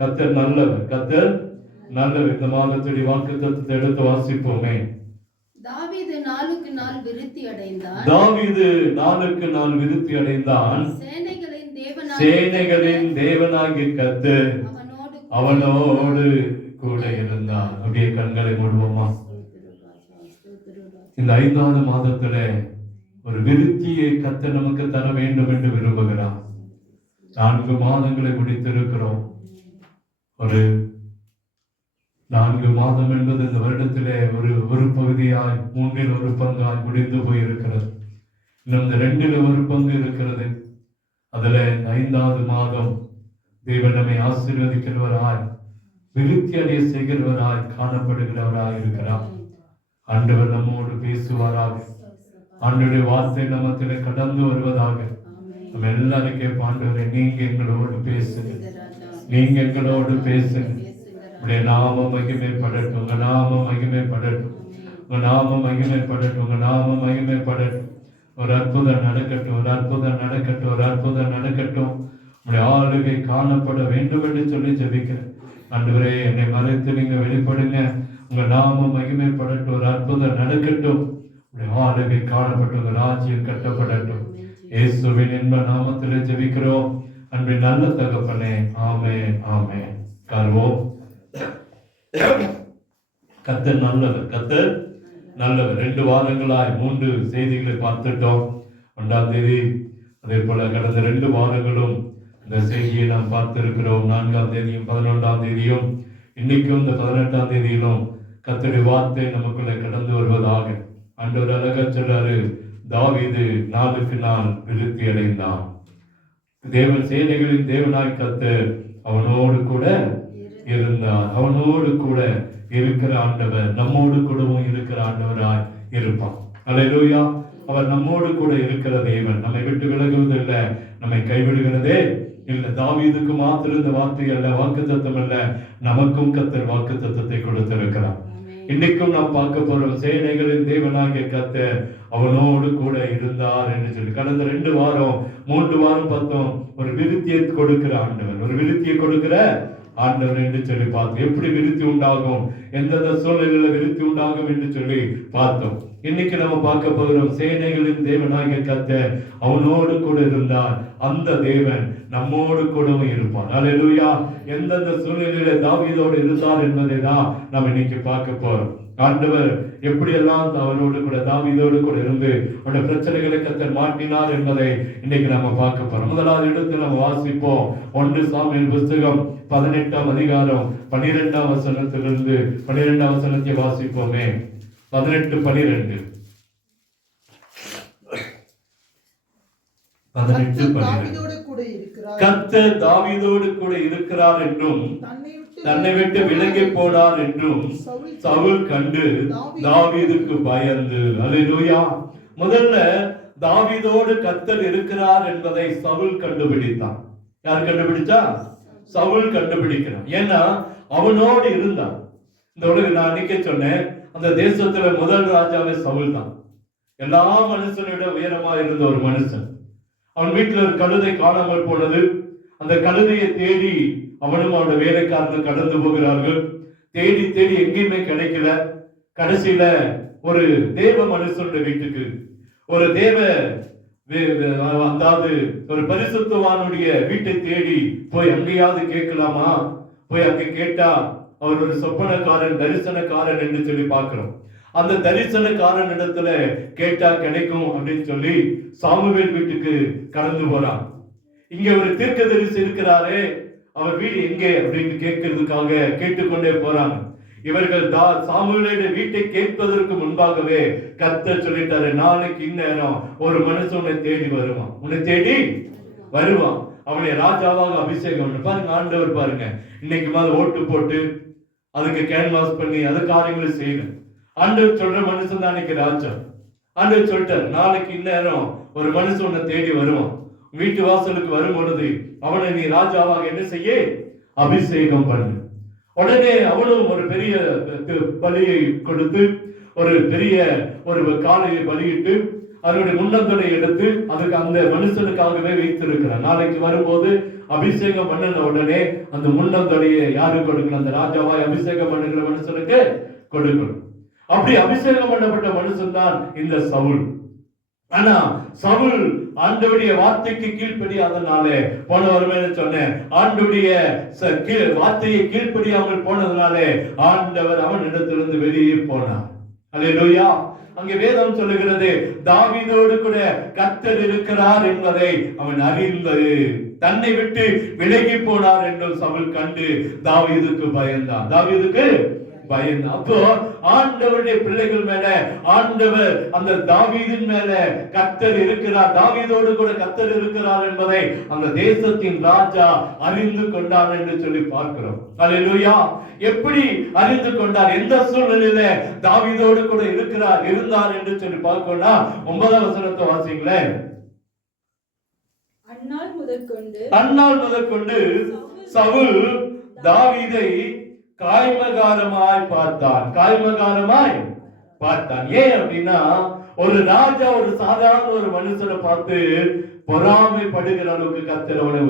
கர்த்தர் நல்லவர், கர்த்தர் நல்லவர். இந்த மாதத்துடைய வாக்குத்தத்தத்தை எடுத்து வாசிப்போமே. தாவீது நாளுக்கு நாள் விருத்தி அடைந்தான். தாவீது நாளுக்கு நாள் விருத்தி அடைந்தான். சேனைகளின் தேவனாகிய கர்த்தர் அவனோடு கூட இருந்தான். அப்படியே கண்களை மூடுவோமா. இந்த 5வது மாதத்துல ஒரு விருத்தியை கர்த்தர் நமக்கு தர வேண்டும் என்று விரும்புகிறார். 4 மாதங்களை முடித்திருக்கிறோம். ஒரு 4 மாதம் என்பது இந்த வருடத்திலே ஒரு பகுதியாய் 3இல் 1 பங்காய் முடிந்து போயிருக்கிறது. இன்னும் இந்த 2இல் 1 பங்கு இருக்கிறது. அதுல 5வது மாதம் தேவன் நம்மை ஆசீர்வதிக்கிறவராய், விருத்தி அடைய செய்கிறவராய் காணப்படுகிறவராய் இருக்கிறார். ஆண்டவர் நம்மோடு பேசுவாராக. ஆண்டவருடைய வார்த்தை நம்மத்திலே கடந்து வருவதாக. நம்ம எல்லாரும் கேட்போம், ஆண்டவரே நீங்க எங்களோடு பேசுங்க, நீங்க எங்களோடு பேசுங்க. உடைய நாம மகிமைப்படட்டும், உங்க நாம மகிமைப்படட்டும், உங்க நாம மகிமைப்படட்டும், உங்க நாம மகிமைப்படட்டும். ஒரு அற்புதம் நடக்கட்டும், ஒரு அற்புதம் நடக்கட்டும், ஒரு அற்புதம் நடக்கட்டும். உடைய ஆளுகை காணப்பட வேண்டும் என்று சொல்லி ஜெபிக்கிறேன். ஆண்டவரே என்னை மறைத்து நீங்க வெளிப்படுங்க, உங்க நாம மகிமைப்படட்டும், ஒரு அற்புதம் நடக்கட்டும். உடைய ஆளுகை காணப்பட்டு உங்க ராஜ்யம் கட்டப்படட்டும். இயேசுவின் இன்ப நாமத்திலே ஜெபிக்கிறோம் அன்பின் நல்ல தகப்பனே. ஆமென், ஆமென். கார்வோம். கர்த்தர் நல்லவர், கர்த்தர் நல்லவர். 2 வாரங்களாய் 3 செய்திகளை பார்த்துட்டோம். 1ஆம் தேதி, அதே போல கடந்த 2 வாரங்களும் இந்த செய்தியை நாம் பார்த்திருக்கிறோம். 4ஆம் தேதியும் 11ஆம் தேதியும் இன்னைக்கும் இந்த 18ஆம் தேதியிலும் கர்த்தருடைய வார்த்தை நமக்குள்ள கடந்து வருவதாக. ஆண்டவர் அழகா சொல்றாரு, தாவீது நாளுக்கு நாள் விருத்தி அடைந்தான். தேவன் சேனைகளின் தேவனாய் கர்த்தர் அவனோடு கூட இருந்தார். அவனோடு கூட இருக்கிற ஆண்டவர் நம்மோடு கூடவும் இருக்கிற ஆண்டவராய் இருப்பான். அல்லேலூயா. அவர் நம்மோடு கூட இருக்கிற தேவன். நம்மை விட்டு விலகுவதில்லை, நம்மை கைவிடுகிறதே இல்லை. தாவீதுக்கு மாத்திரம் இந்த வார்த்தை அல்ல, வாக்குத்தத்தம் அல்ல, நமக்கும் கர்த்தர் வாக்குத்தத்தத்தை கொடுத்திருக்கிறார். இன்னைக்கும் நாம் பார்க்க போறோம், சேனைகளின் தேவனாகிய கர்த்தர் அவனோடு கூட இருந்தார் என்று சொல்லி. கடந்த 2 வாரம் 3 வாரம் பார்த்தோம், ஒரு விருத்தியை கொடுக்கிற ஆண்டவர், ஒரு விருத்தியை கொடுக்கிற ஆண்டவர் என்று சொல்லி பார்த்தோம். எப்படி விருத்தி உண்டாகும், எந்தெந்த சூழ்நிலையில விருத்தி உண்டாகும் என்று சொல்லி பார்த்தோம். இன்னைக்கு நம்ம பார்க்க போகிறோம், சேனைகளின் தேவனாகிய கர்த்தர் அவனோடு கூட இருந்தார். அந்த தேவன் நம்மோடு கூடவும் இருப்பான். அல்லேலூயா. எந்தெந்த சூழ்நிலையில தாவீதோடு இருந்தார் என்பதை தான் நம்ம இன்னைக்கு பார்க்க போறோம். ஆண்டவர் எப்படியெல்லாம் அவரோடு கூட தாவீதோடு கூட இருந்து அவருடைய பிரச்சனைகளை கர்த்தர் மாற்றினார் என்பதை இன்னைக்கு நம்ம பார்க்க போறோம். முதலாவது இடத்தில் நம்ம வாசிப்போம் 1 சாமுவேல் புஸ்தகம் 18ஆம் அதிகாரம் 12ஆம் வசனத்திலிருந்து 12ஆம் வசனத்தை வாசிப்போமே. 18:12. கர்த்தர் தாவீதோடு கூட இருக்கிறார் என்றும் தன்னை விட்டு விலகி போனார் என்றும் சவுல் கண்டு தாவீதுக்கு பயந்து. அல்லேலூயா. முதல்ல தாவீதோடு கர்த்தர் இருக்கிறார் என்பதை சவுல் கண்டுபிடித்தான். யார் கண்டுபிடிச்சா? சவுல் கண்டுபிடிக்கிறான். ஏன்னா அவனோடு இருந்தான். இந்த உலக நான் அன்னைக்கே சொன்னேன், அந்த தேசத்துல முதல் ராஜாவே சவுல் தான். எல்லா மனுஷனோட உயரமா இருந்த ஒரு மனுஷன். அவன் வீட்டுல ஒரு கழுதை காணாமல் போனது. அந்த கழுதையை தேடி அவனும் அவனோட வேலைக்காரர்கள் கடந்து போகிறார்கள். தேடி தேடி எங்கேயுமே கிடைக்கல. கடைசியில ஒரு தேவ மனுஷனுடைய வீட்டுக்கு, ஒரு தேவ அதாவது ஒரு பரிசுத்தவானுடைய வீட்டை தேடி போய் அங்கேயாவது கேட்கலாமா, போய் அங்க கேட்டா அவர் ஒரு சொப்பனக்காரன், தரிசனக்காரன் என்று சொல்லி பார்க்கிறோம். அந்த தரிசனக்காரன் இடத்துல கேட்டா கிடைக்கும் அப்படின்னு சொல்லி சாமுவேல் வீட்டுக்கு கடந்து போறான். இங்க ஒரு தீர்க்கதரிசி இருக்கிறாரே, அவர் வீடு எங்கே அப்படின்னு கேட்கறதுக்காக கேட்டுக்கொண்டே போறாங்க. இவர்கள் சாமுவேலுடைய வீட்டை கேட்பதற்கு முன்பாகவே கர்த்தர் சொல்லிட்டாரு, நாளைக்கு இந்நேரம் ஒரு மனுஷன் உன்னை தேடி வருவான், உன்னை தேடி வருவான், அவனை ராஜாவாக அபிஷேகம் பாருங்க. ஆண்டவர் பாருங்க, இன்னைக்கு மாதிரி ஓட்டு போட்டு அதுக்கு கேன்வாஸ் பண்ணி அது காரியங்களை செய்யணும். ஆண்டவர் சொல்ற மனுஷன் தான் இன்னைக்கு ராஜா. ஆண்டவர் சொல்லிட்டார், நாளைக்கு இந்நேரம் ஒரு மனுஷன் உன்னை தேடி வருவான், வீட்டு வாசலுக்கு வரும் பொழுது அவனை நீ ராஜாவாக என்ன செய்ய, அபிஷேகம் பண்ணு. உடனே அவனும் ஒரு பெரிய பலியை கொடுத்து, ஒரு பெரிய ஒரு காளையை பலியிட்டு அதனுடைய முன்னந்தொடை எடுத்து அதுக்கு அந்த மனுஷனுக்காகவே வைத்திருக்கிறார். நாளைக்கு வரும்போது அபிஷேகம் பண்ணின உடனே அந்த முன்னந்தொடையை யாருக்கு கொடுக்கணும்? அந்த ராஜாவாய் அபிஷேகம் பண்ணுகிற மனுஷனுக்கு கொடுக்கணும். அப்படி அபிஷேகம் பண்ணப்பட்ட மனுஷன் தான் இந்த சவுல். ஆனா சவுல் ஆண்டவருடைய வார்த்தைக்கு கீழ்ப்படியாதனாலே போன வருமே சொன்னேன், ஆண்டவருடைய வார்த்தையை கீழ்ப்படியாமல் போனதுனாலே ஆண்டவர் அவன் இடத்திலிருந்து வெளியே போனார். அல்லேலூயா. அங்கே வேதம் சொல்லுகிறது, தாவீதோடு கூட கர்த்தர் இருக்கிறார் என்பதை அவன் அறிந்து தன்னை விட்டு விலகி போனார் என்று சவுல் கண்டு தாவீதுக்கு பயந்தான். தாவீதுக்கு பயந்தான். அப்போ ஆண்டவருடைய பிள்ளைகள் மேல ஆண்டவர் அந்த தாவீதின் மேல கர்த்தர் இருக்கிறார், தாவீதோடு கூட கர்த்தர் இருக்கிறார் என்பதை அந்த தேசத்தின் ராஜா அறிந்து கொண்டார் என்று சொல்லி பார்க்கிறோம். அல்லேலூயா. எப்படி அறிந்து கொண்டார்? எந்த சூழ்நிலையில தாவீதோடு கூட இருந்தார் என்று சொல்லி பார்க்கணும்னா 9ஆம் வசனத்தை வாசிங்களேன். அந்நாள் முதற்கொண்டு சவுல் தாவீதை காய்மகாரமாய் பார்த்தான். ஏன் அப்படின்னா, ஒரு ராஜா ஒரு சாதாரண ஒரு மனுஷனை பார்த்து பொறாமைப்படுகிற அளவுக்கு கர்த்தர் அவனை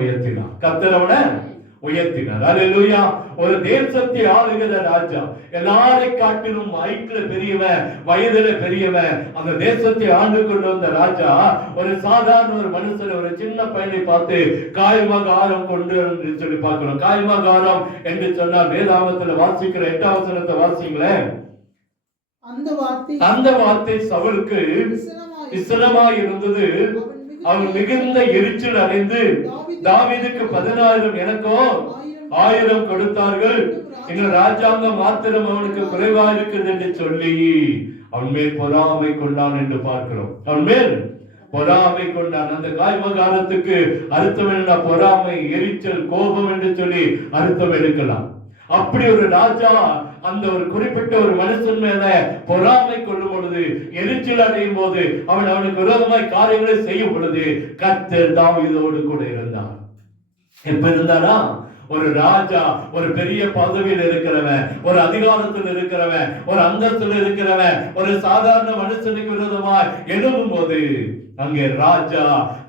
உயர்த்தினார். அல்லேலூயா. ஒரு தேசத்தை ஆளுகிற ராஜா, எல்லாரை காட்டிலும் ஹைட்ல பெரியவன், வயதுல பெரியவன், அந்த தேசத்தை ஆண்டு கொண்டு வந்த ராஜா ஒரு சாதாரண ஒரு மனுஷன், ஒரு சின்ன பையனை பார்த்து காய்மகாரம் கொண்டு என்று சொல்லி பார்க்கிறோம். காய்மகாரம் என்று சொன்னால் வேதாகமத்துல வாசிக்கிற 8ஆம் வசனத்தை வாசிங்களேன். அந்த வார்த்தை சவுலுக்கு விசனமாய் இருந்தது. அவன் மிகுந்த எரிச்சல் அடைந்து, தாவீதுக்கு 10,000 எனக்கோ 1000 கொடுத்தார்கள், இன்னும் ராஜாங்கம் மாத்திரம் அவனுக்கு குறைவா இருக்குது என்று சொல்லி அவன் மேல் பொறாமை கொண்டான் என்று பார்க்கிறோம். அவன் மேல் பொறாமை கொண்டான். அந்த காய்மகாரத்துக்கு அர்த்தம் என்ன? பொறாமை, எரிச்சல், கோபம் என்று சொல்லி அர்த்தம் எடுக்கலாம். அப்படி ஒரு ராஜா அந்த ஒரு குறிப்பிட்ட ஒரு மனுஷன் மேல பொறாமை கொள்ளும் பொழுது, எரிச்சல் அடையும் போது, அவனுக்கு விரோதமாய் காரியங்களை செய்யும் பொழுது கர்த்தர் தாவீதோடு கூட இருந்தார். எப்ப இருந்தாரா? ஒரு ராஜா, ஒரு பெரிய பதவியில் இருக்கிறவன், ஒரு அதிகாரத்தில் இருக்கிறவன், ஒரு அந்தஸ்தில் இருக்கிறவன் ஒரு சாதாரண மனுஷனுக்கு விரோதமாய் எழும்பும் போது அங்கே ராஜா,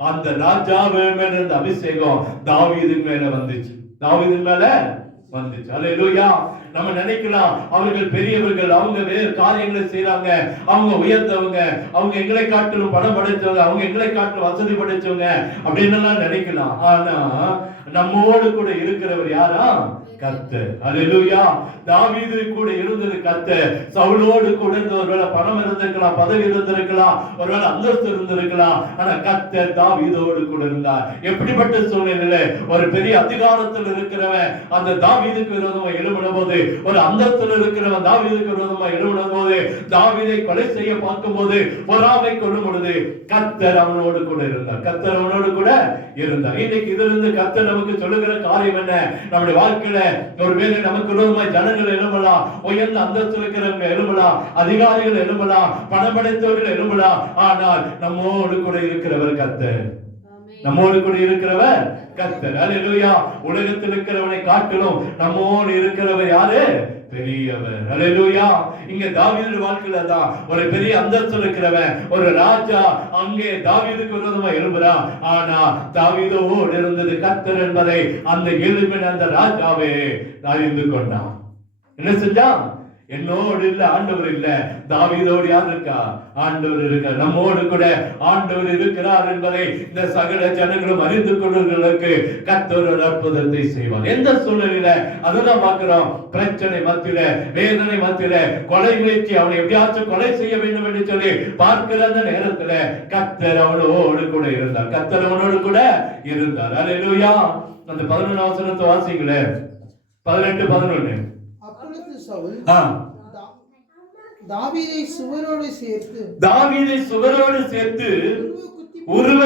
அந்த ராஜாவே மேல இருந்த அபிஷேகம் தாவீதின் மேல வந்துச்சு. அல்லேலூயா. நம்ம நினைக்கலாம் அவர்கள் பெரியவர்கள், அவங்க வேறு காரியங்களை செய்யறாங்க, அவங்க உயர்ந்தவங்க, அவங்க எங்களை காட்டிலும் பணம் படைச்சவங்க, அவங்க எங்களை காட்டிலும் வசதி படைச்சவங்க அப்படின்னு நினைக்கலாம். ஆனா நம்மோடு கூட இருக்கிறவர் யாரா? கர்த்தர். அல்லேலூயா. தாவீது கூட இருந்தது கர்த்தர். சவுலோடு கூட ஒருவேளை பணம் இருந்திருக்கலாம், பதவி இருந்திருக்கலாம், ஒருவேளை அந்தஸ்து இருந்திருக்கலாம், ஆனா கர்த்தர் தாவீதோடு கூட இருந்தார். எப்படிப்பட்ட சூழ்நிலையில ஒரு பெரிய அதிகாரத்தில் இருக்கிறவன் அந்த தாவீதுக்கு விரோதமா எழும்பின போது, ஒரு அந்தஸ்தில் இருக்கிறவன் தாவீதுக்கு விரோதமா எழும்பின போது, தாவீதை கொலை செய்ய பார்க்கும் போது பொறாமை கொள்ளும் பொழுது கர்த்தர் அவனோடு கூட இருந்தார். இன்னைக்கு இதிலிருந்து கர்த்தர் நமக்கு சொல்லுகிற காரியம் என்ன? நம்முடைய வாழ்க்கையில ஒருவேளை நமக்கு விரோதமாய் ஜனங்கள் எழும்பலாம், உயர்ந்த அந்தஸ்து இருக்கிறவங்க எழும்பலாம், அதிகாரிகள் எழும்பலாம், பணம் படைத்தவர்கள் எழும்பலாம், ஆனால் நம்மோடு கூட இருக்கிறவர் கர்த்தர். அல்லேலூயா. உலகத்தில் இருக்கிறவனை காட்டிலும் நம்மோடு இருக்கிறவர் யாரு? பெரியவர். அல்லேலூயா. இங்க தாவீது வாழ்க்கையில தான் ஒரு பெரிய அந்தஸ்து இருக்கிறவன், ஒரு ராஜா அங்கே தாவீதுக்கு விரோதமா எழும்புறான். ஆனா தாவீதோடு இருந்தது கர்த்தர் என்பதை அந்த எழும்பின அந்த ராஜாவே அறிந்து கொண்டான். என்ன செஞ்சான்? என்னோடு இல்ல, ஆண்டவர் இல்ல, தாவீதோடு யார் இருக்கா? ஆண்டவர் இருக்கார். நம்மோடு கூட ஆண்டவர் இருக்கிறார் என்பதை இந்த சகல ஜனங்களும் அறிந்து கொள்வதற்கு கர்த்தர் ஒரு அற்புதத்தை செய்வார். எந்த சூழ்நிலையில அதுதான் பார்க்கிறோம். பிரச்சனை மத்தியில, வேதனை மத்தியில, கொலை முயற்சி, அவனை எப்படியாச்சும் கொலை செய்ய வேண்டும் என்று சொல்லி பார்க்கிற அந்த நேரத்துல கர்த்தர் அவனோடு கூட இருந்தார். அல்லேலூயா. அந்த 11ஆம் வசனத்தை வாசிங்களே. 18, 11. தாவீதை சுவரோடு சேர்த்து உருவ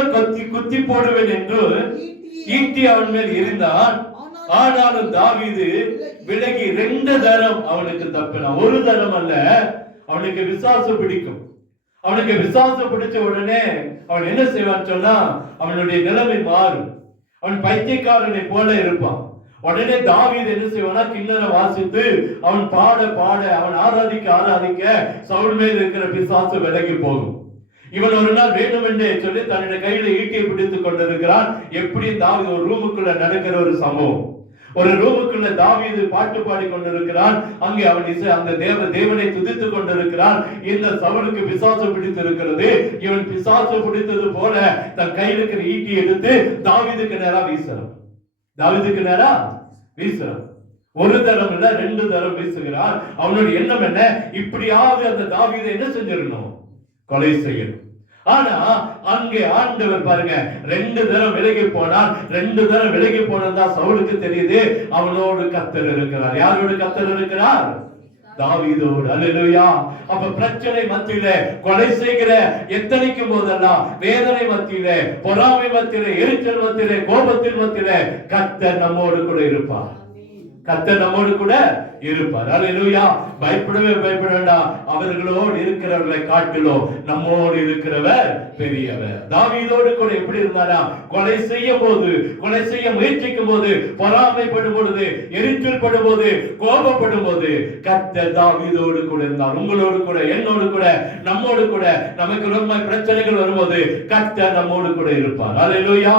குத்தி போடுவேன் என்று ஈட்டி அவன் மேல் இருந்தான். ஆனாலும் தாவீது விலகி 2 தரம் அவனுக்கு தப்பினான். ஒரு தரம் அல்ல. அவனுக்கு விசுவாசம் பிடிக்கும். அவனுக்கு விசுவாசம் பிடிச்ச உடனே அவன் என்ன செய்வான் சொன்னா, அவனுடைய நிலைமை மாறும். அவன் பைத்தியக்காரனை போல இருப்பான். உடனே தாவீது என்ன செய்வானா, கிண்ணறை வாசித்து அவன் பாட அவன் ஆராதிக்க சவுல் மேல் இருக்கிற பிசாசு விலகி போகும். இவன் ஒரு நாள் வேண்டும் என்று சொல்லி தன்னுடைய கையில ஈட்டியை பிடித்துக் கொண்டிருக்கிறான். எப்படி தாவீது ஒரு ரூமுக்குள்ள நடக்கிற ஒரு சம்பவம். ஒரு ரூமுக்குள்ள தாவீது பாட்டு பாடி கொண்டிருக்கிறான். அங்கே அவன் அந்த தேவனை துதித்துக் கொண்டிருக்கிறான். இந்த சவுலுக்கு பிசாசு பிடித்து இருக்கிறது. இவன் பிசாசு பிடித்தது போல தன் கையில் இருக்கிற ஈட்டி எடுத்து தாவீதுக்கு நேரா வீசுறான். தாவீதுக்கு நேரா வீசுறான். ஒரு தரம் இல்ல, 2 தரம் வீசுகிறான். அவனுடைய எண்ணம் என்ன? இப்படியாவது அந்த தாவீதை என்ன செஞ்சிடணும்? கொலை செய்யணும். ஆனா அங்கே ஆண்டவர் பாருங்க, 2 தரம் விலகி போனான். 2 தரம் விலகி போனதா சவுலுக்கு தெரியுது. அவனோடு கர்த்தர் இருக்கிறார். யாரோடு கர்த்தர் இருக்கிறார்? தாவீதோடு. அல்லேலூயா. அப்ப பிரச்சனை மத்தியில, கொலை செய்கிற எத்தனைக்கும் போதெல்லாம், வேதனை மத்தியில, பொறாமை மத்தியில, எரிச்சல் மத்தியில, கோபத்தின் மத்தியில கர்த்தர் நம்மோடு கூட இருப்பார். கர்த்தர் நம்மோடு கூட இருப்பார். அல்லேலூயா. பயப்படவே பயப்பட வேண்டாம். அவர்களோடு இருக்கிறவர்களை காட்டிலும் நம்மோடு இருக்கிறவர் பெரியவர். தாவீதோடு கூட எப்படி இருந்தாரா? கொலை செய்யும் போது, கொலை செய்ய முயற்சிக்கும் போது, பொறாமைப்படும் பொழுது, எரிச்சல் படும் போது, கோபப்படும் போது கர்த்தர் தாவீதோடு கூட இருந்தார். உங்களோடு கூட, என்னோடு கூட, நம்மோடு கூட. நமக்கு ரொம்ப பிரச்சனைகள் வரும்போது கர்த்தர் நம்மோடு கூட இருப்பார். அல்லேலூயா.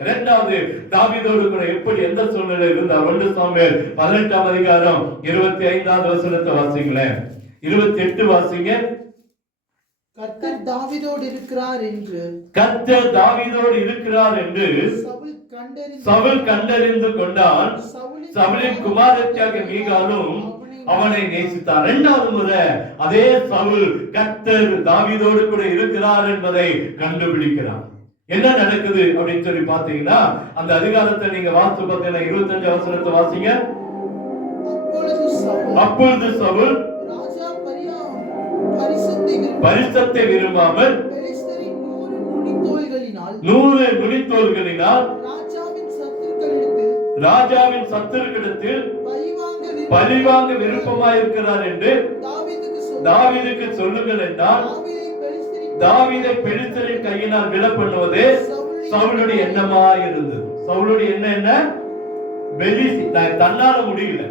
இரண்டாவது, தாவீதோடு கூட எப்படி எந்த சூழ்நிலை இருந்தார்? 1 சாமுவேல் 18ஆம் அதிகாரம் 25வது வசனத்தை வாசிங்களேன். 28 வாசிங்க. கர்த்தர் தாவீதோடு இருக்கிறார் என்று, கர்த்தர் தாவீதோடு இருக்கிறார் என்று சவுல் கண்டறிந்து கொண்டான். சவுலின் குமாரத்தியாக மீகாலும் அவனை நேசித்தார். 2வது முறை அதே சவுல் கர்த்தர் தாவீதோடு கூட இருக்கிறார் என்பதை கண்டுபிடிக்கிறார். என்ன நடக்குது அப்படின்னு சொல்லி பாத்தீங்கன்னா, அந்த அதிகாரத்தை நீங்க வாசித்து பார்த்தீங்கன்னா 25 வசனத்தை வாசிங்க. அப்பொழுது சவுல் பரிசுத்தை விரும்பாமல் 100 நுனித்தோள்களினால் ராஜாவின் சத்துருக்களிடத்தில் பழிவாங்க விருப்பமாயிருக்கிறார் என்று தாவீதுக்கு சொல்லுங்கள் என்றால், தாவீதை பெலிஸ்தரின் கையினால் விழ பண்ணுவது சவுலுடைய எண்ணமா இருந்தது. சவுலுடைய எண்ணம் என்ன? தன்னால முடியல,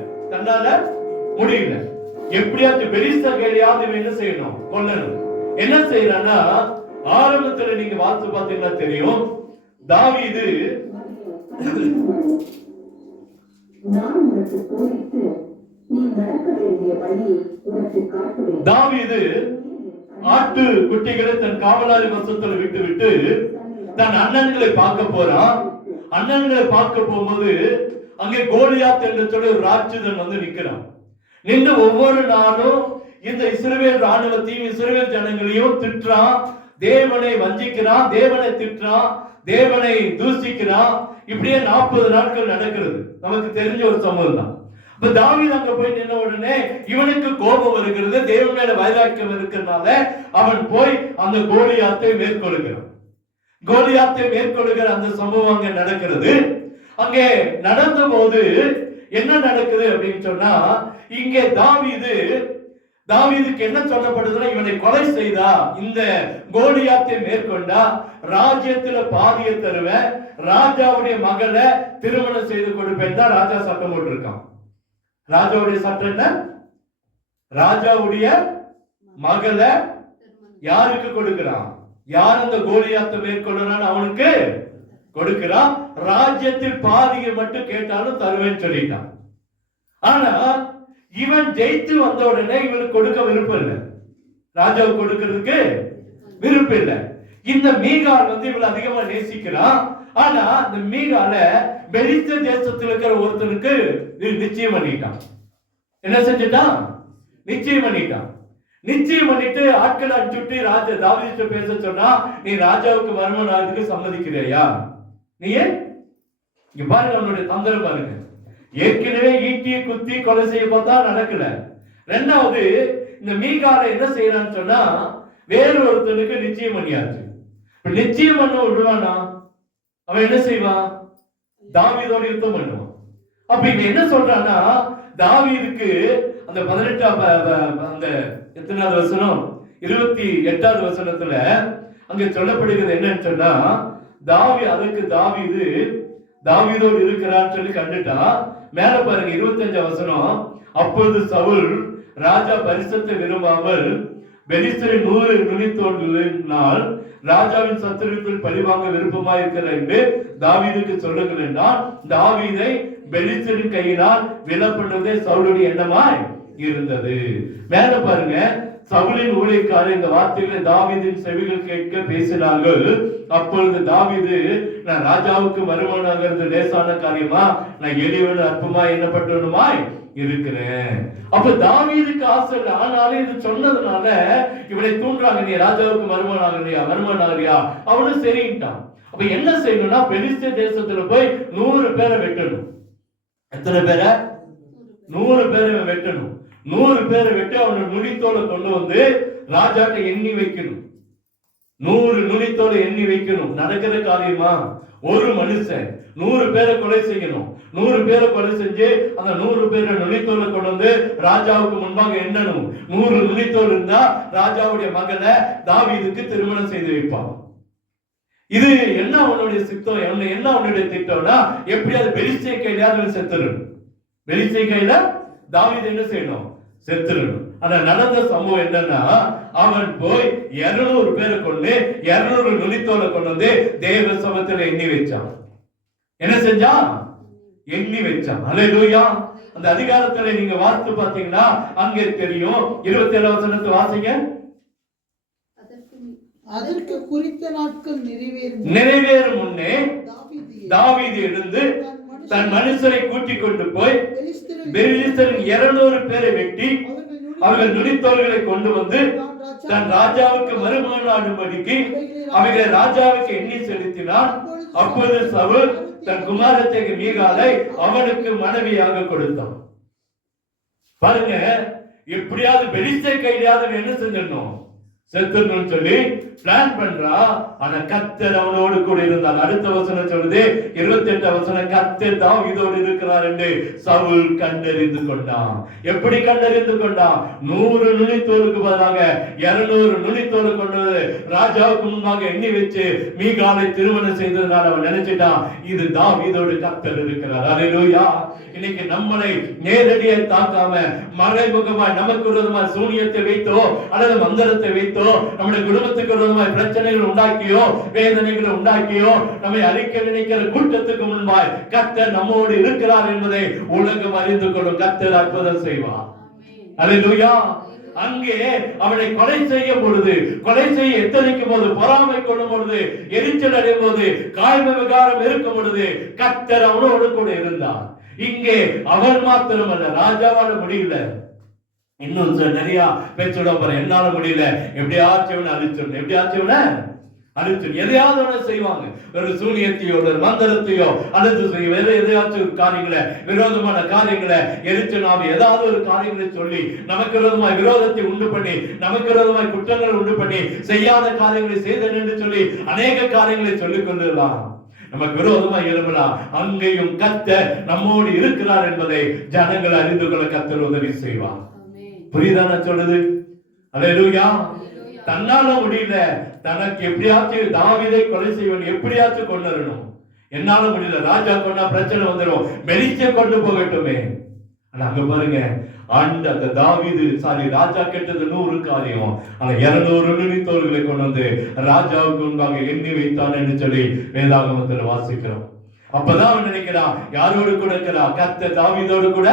எப்படியாச்சும் பெலிஸ்தர் கையிலாவது என்ன செய்யணும்? கொல்லணும். என்ன செய்யறான்னா, ஆரம்பத்துல நீங்க வாசித்து பார்த்தீங்கன்னா தெரியும், தாவீது ஆட்டு குட்டிகளை தன் காவலாளி வசத்துல விட்டு விட்டு தன் அண்ணன்களை பார்க்க போறான். அண்ணன்களை பார்க்க போகும்போது அங்கே கோலியாத் என்று சொல்லி ஒரு ராட்சதன் வந்து நிக்கிறான். நின்று ஒவ்வொரு நாளும் இந்த இஸ்ரவேல் ராணுவத்தையும் இஸ்ரவேல் ஜனங்களையும் திட்டுறான். தேவனை வஞ்சிக்கிறான், தேவனை திட்டுறான், தேவனை தூசிக்கிறான். இப்படியே 40 நாட்கள் நடக்கிறது. நமக்கு தெரிஞ்ச ஒரு சம்பவம் தான். இப்ப தாவீது அங்க போய் நின்ன உடனே இவனுக்கு கோபம் வருகிறது, தேவன் மேல வைராக்கியம் இருக்கிறதுனால அவன் போய் அந்த கோலியாத்தை மேற்கொள்கிறான். கோலியாத்தை மேற்கொள்கிற அந்த சம்பவம் அங்க நடக்கிறது. அங்கே நடந்த போது என்ன நடக்குது அப்படின்னு சொன்னா, இங்கே தாவீதுக்கு என்ன சொல்லப்படுதுன்னா, இவனை கொலை செய்தா, இந்த கோலியாத்தை மேற்கொண்டா ராஜ்யத்துல பாதியை தருவேன், ராஜாவுடைய மகளை திருமணம் செய்து கொடுப்பேன் தான் ராஜா சட்டம் போட்டிருக்கான். ராஜாவுடைய சட்டம் என்ன? ராஜாவுடைய மகளை யாருக்கு கொடுக்கிறான்? யார் அந்த கோலியாத்தை மேற்கொள்றான் அவனுக்கு கொடுக்கிறான். ராஜ்யத்தில் பாதியை மட்டும் கேட்டாலும் தருவேன்னு சொல்லிட்டான். ஆனா இவன் ஜெயித்து வந்த உடனே இவனுக்கு கொடுக்க விருப்பம் இல்லை, ராஜாவுக்கு கொடுக்கிறதுக்கு விருப்பம் இல்லை. இந்த மீகால் வந்து இவளை அதிகமா நேசிக்கிறான். ஆனா இந்த மீகால பெலிஸ்த தேசத்தில் இருக்கிற ஒருத்தனுக்கு நிச்சயம் பண்ணிட்டான். என்ன செஞ்சுட்டான்? நிச்சயம் பண்ணிட்டான். நிச்சயம் பண்ணிட்டு ஆட்களை அனுப்பிச்சுட்டு ராஜா தாவீது பேச சொன்னா, நீ ராஜாவுக்கு வரணும்னு சம்மதிக்கிறியா? நீ இங்க பாருங்க, நம்மளுடைய தந்திரம் பாருங்க. ஏற்கனவே ஈட்டியை குத்தி கொலை செய்ய பார்த்தா நடக்கல. 2வது இந்த மீகால என்ன செய்யறான்னு சொன்னா, வேறு ஒருத்தனுக்கு நிச்சயம் பண்ணியாச்சு. நிச்சயம் பண்ண விடுவானா? அவன் என்ன செய்வான்? தாவீதோட யுத்தம் பண்ணுவான். அப்ப இவன் என்ன சொல்றான்னா, தாவீதுக்கு அந்த 18 அந்த எத்தனாவது வசனம் 28வது வசனத்துல அங்க சொல்லப்படுகிறது என்னன்னு சொன்னா, தாவீதோடு இருக்கிறான்னு சொல்லி கண்டுட்டா. மேல பாருங்க 25 வசனம். அப்பொழுது சவுல் ராஜா பரிசுத்தை விரும்பாமல் பெலிஸ்தரின் 100 நுனித்தோள்களினால் ராஜாவின் சத்துருக்கள் பழிவாங்க விருப்பமாய் இருக்கிறார் என்று தாவீதுக்கு சொல்லுங்கள் என்றால், தாவீதை பெலிஸ்தரின் கையினால் விலப்படுவதே சவுலுடைய எண்ணமாய் இருந்தது. மேல பாருங்க, சவுலின் ஊழியக்காரர் இந்த வார்த்தைகளை தாவீதின் செவிகள் கேட்க பேசினார்கள். அப்பொழுது தாவீது, நான் ராஜாவுக்கு மருமகனாகிறது லேசான காரியமா? நான் எளிவன் அற்பமா எண்ணப்பட்டவனுமாய் இருக்கிறேன். அப்ப தாவீதுக்கு ஆசை இல்லை. ஆனாலும் இது சொன்னதுனால இவனை தூண்டுறாங்க, நீ ராஜாவுக்கு மருமகனாகிறியா? அவனும் சரிட்டான். அப்ப என்ன செய்யணும்னா, பெலிஸ்தே தேசத்துல போய் 100 பேரை வெட்டணும். எத்தனை பேரை? 100 பேரை வெட்டணும். 100 பேரை வெட்டி அவனோட நுனித்தோலை கொண்டு வந்து ராஜாட்ட எண்ணி வைக்கணும். 100 நுனித்தோலை எண்ணி வைக்கணும். நடக்கிற காரியமா? ஒரு மனுஷன் 100 பேரை கொலை செய்யணும். 100 பேரை கொலை செஞ்சு அந்த 100 பேரை நுனித்தோலை கொண்டு வந்து ராஜாவுக்கு முன்பாக எண்ணணும். 100 நுனித்தோல் இருந்தா ராஜாவுடைய மகனை தாவீதுக்கு திருமணம் செய்து வைப்பான். இது என்ன அவனுடைய சித்தம், என்ன அவனுடைய திட்டம்னா, எப்படியாவது பெலிஸ்தே கையில செத்துறணும். பெலிஸ்தே கையில தாவீது என்ன செய்யணும்? செத்துறணும். ஆனா நடந்த சம்பவம் என்னன்னா, அவன் போய் 200 பேரை கொண்டு 200 நுனித்தோலை கொண்டு வந்து தேவ சமத்துல எண்ணி வச்சான். என்ன செஞ்சான்? எண்ணி வச்சான். அல்லேலூயா. அந்த அதிகாரத்துல நீங்க வாசித்து பாத்தீங்கன்னா அங்கே தெரியும். 27 வசனத்தை வாசிங்க. அதற்கு குறித்த நாட்கள் நிறைவேறும் முன்னே தாவீது எழுந்து தன் மனுஷரை கூட்டிக் கொண்டு போய் பெலிஸ்தரின் 200 பேரை வெட்டி அவர்கள் நுனித்தோல்களை கொண்டு வந்து தன் ராஜாவுக்கு மருமகனாகும்படிக்கு அவைகளை ராஜாவுக்கு எண்ணி செலுத்தினான். அப்பொழுது சவுல் தன் குமாரத்தை மீகாலை அவனுக்கு மனைவியாக கொடுத்தான். பாருங்க, எப்படியாவது பெலிஸ்தே கையிலாவது என்ன செஞ்சிடணும்? செத்துன்னு சொல்லி பிளான் பண்றா. ஆனா கர்த்தர் அவனோடு கூட இருந்தார். அடுத்த வசனம் சொல்லுது, 28 வசனம், கர்த்தர் தாவீதோடு இருக்கிறார் என்று சவுல் கண்டறிந்து கொண்டான். எப்படி கண்டறிந்து கொண்டான்? 100 நுனித்தோலுக்கு பதிலாக 200 நுனித்தோலை கொண்டு ராஜாவுக்கு முன்பாக எண்ணி வச்சு மீகாலை திருமணம் செய்ததுனால அவன் நினைச்சிட்டான், இது தாவீதோடு கர்த்தர் இருக்கிறார். அல்லேலூயா. இன்னைக்கு நம்மளை நேரடியாக தாக்காம மறைமுகமாய் நமக்கு விரோதமாய் சூனியத்தை வைத்தோ அல்லது மந்திரத்தை வைத்தோ நம்முடைய குடும்பத்துக்கு விரோதமாய் பிரச்சனைகள் உண்டாக்கியோ வேதனைகளை உண்டாக்கியோ நம்மை அழிக்க நினைக்கிற கூட்டத்துக்கு முன்பாய் கர்த்தர் நம்மோடு இருக்கிறார் என்பதை உலகம் அறிந்து கொள்ளும். கர்த்தர் அற்புதம் செய்வார். அல்லேலூயா. அங்கே அவனை கொலை செய்யும் பொழுது, கொலை செய்ய எத்தனைக்கும் போது, பொறாமை கொள்ளும் பொழுது, எரிச்சல் அடையும் போது, காய்ம விகாரம் இருக்கும் பொழுது கர்த்தர் அவனோடு கூட இருந்தார். இங்கே அவன் மாத்திரமல்ல, ராஜாவால முடியல, இன்னும் நிறைய பேச்சோட என்னால முடியல, எப்படியாச்சும் அழிச்சிடணும், எப்படியாச்சும் அழிச்சிடணும், எதையாவது ஒண்ணு செய்வாங்க. ஒரு சூனியத்தையோ ஒரு மந்திரத்தையோ அல்லது வேற எதையாச்சும் காரியங்களை, விரோதமான காரியங்களை எரிச்சனாவை ஏதாவது ஒரு காரியங்களை சொல்லி நமக்கு விரோதமாய் விரோதத்தை உண்டு பண்ணி, நமக்கு விரோதமாய் குற்றங்களை உண்டு பண்ணி, செய்யாத காரியங்களை செய்தேன் என்று சொல்லி அநேக காரியங்களை சொல்லிக் கொண்டிருக்கலாம். நமக்கு விரோதமா எழும்பலாம். அங்கேயும் கர்த்தர் நம்மோடு இருக்கிறார் என்பதை ஜனங்கள் அறிந்து கொள்ள கர்த்தர் உதவி செய்வார். புரியுதான சொல்லுது? அல்லேலூயா. தன்னால முடியல, தனக்கு எப்படியாச்சும் தாவீதை கொலை செய்வன், எப்படியாச்சும் கொண்டுறணும். என்னால முடியல, ராஜா கொண்டா பிரச்சனை வந்துடும், பெலிஸ்தே கொண்டு போகட்டுமே. ஆனா அங்க பாருங்க, அந்த தாவீது ராஜா கேட்டது 100 காரியம், ஆனா 200 நுனித்தோல்களை கொண்டு வந்து ராஜாவுக்கு முன்பாக எண்ணி வைத்தான் என்று சொல்லி வேதாகமத்தில் வாசிக்கிறோம். அப்பதான் அவன் நினைக்கிறான், யாரோடு கூட இருக்கிறான்? கர்த்தர் தாவீதோடு கூட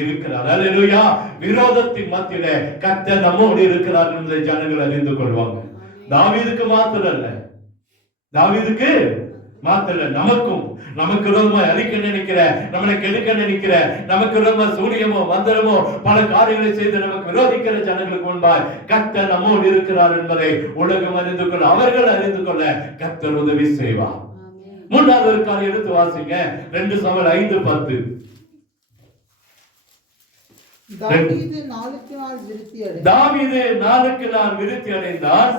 இருக்கிறார். அல்லேலூயா. விரோதத்தின் மத்தியில கர்த்தர் நம்மோடு இருக்கிறார் என்பதை ஜனங்கள் அறிந்து கொள்வாங்க. தாவீதுக்கு மாத்திரம் அல்ல, தாவீதுக்கு மாத்திரம் நமக்கும், நமக்கு விரோதமா அழிக்க நினைக்கிற, நம்மளை கெடுக்க நினைக்கிற, நமக்கு விரோதமா சூனியமோ மந்திரமோ பல காரியங்களை செய்து நமக்கு விரோதிக்கிற ஜனங்களுக்கு முன்பாய் கர்த்தர் நம்மோடு இருக்கிறார் என்பதை உலகம் அறிந்து கொள்ள, அவர்கள் அறிந்து கொள்ள கர்த்தர் உதவி செய்வார். மூன்றாவது ஒரு காரியம் எடுத்து வாசிங்க. 2 சாமுவேல் 5:10. தாவீது நாளுக்கு நாள் விருத்தி அடைந்தார்.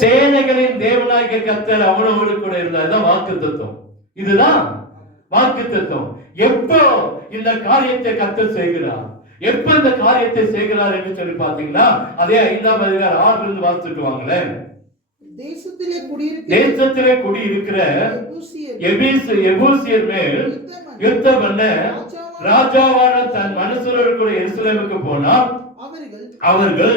சேனைகளின் தேவனாகிய கர்த்தர் அவனோடு கூட இருந்தார். வாக்குத்தத்தம். இதுதான் வாக்குத்தத்தம். எப்போ இந்த காரியத்தை கர்த்தர் செய்கிறார், எப்ப இந்த காரியத்தை செய்கிறார் என்று சொல்லி பாத்தீங்கன்னா, அதே 5ஆம் அதிகாரம் 6 இருந்து வாசிச்சுட்டு வாங்களேன். தேசத்திலே குடியிருக்கிற எபூசியர் மேல் யுத்தம் பண்ண ராஜாவான தன் மனுஷரோடு கூட எருசலேமுக்கு போனார். அவர்கள்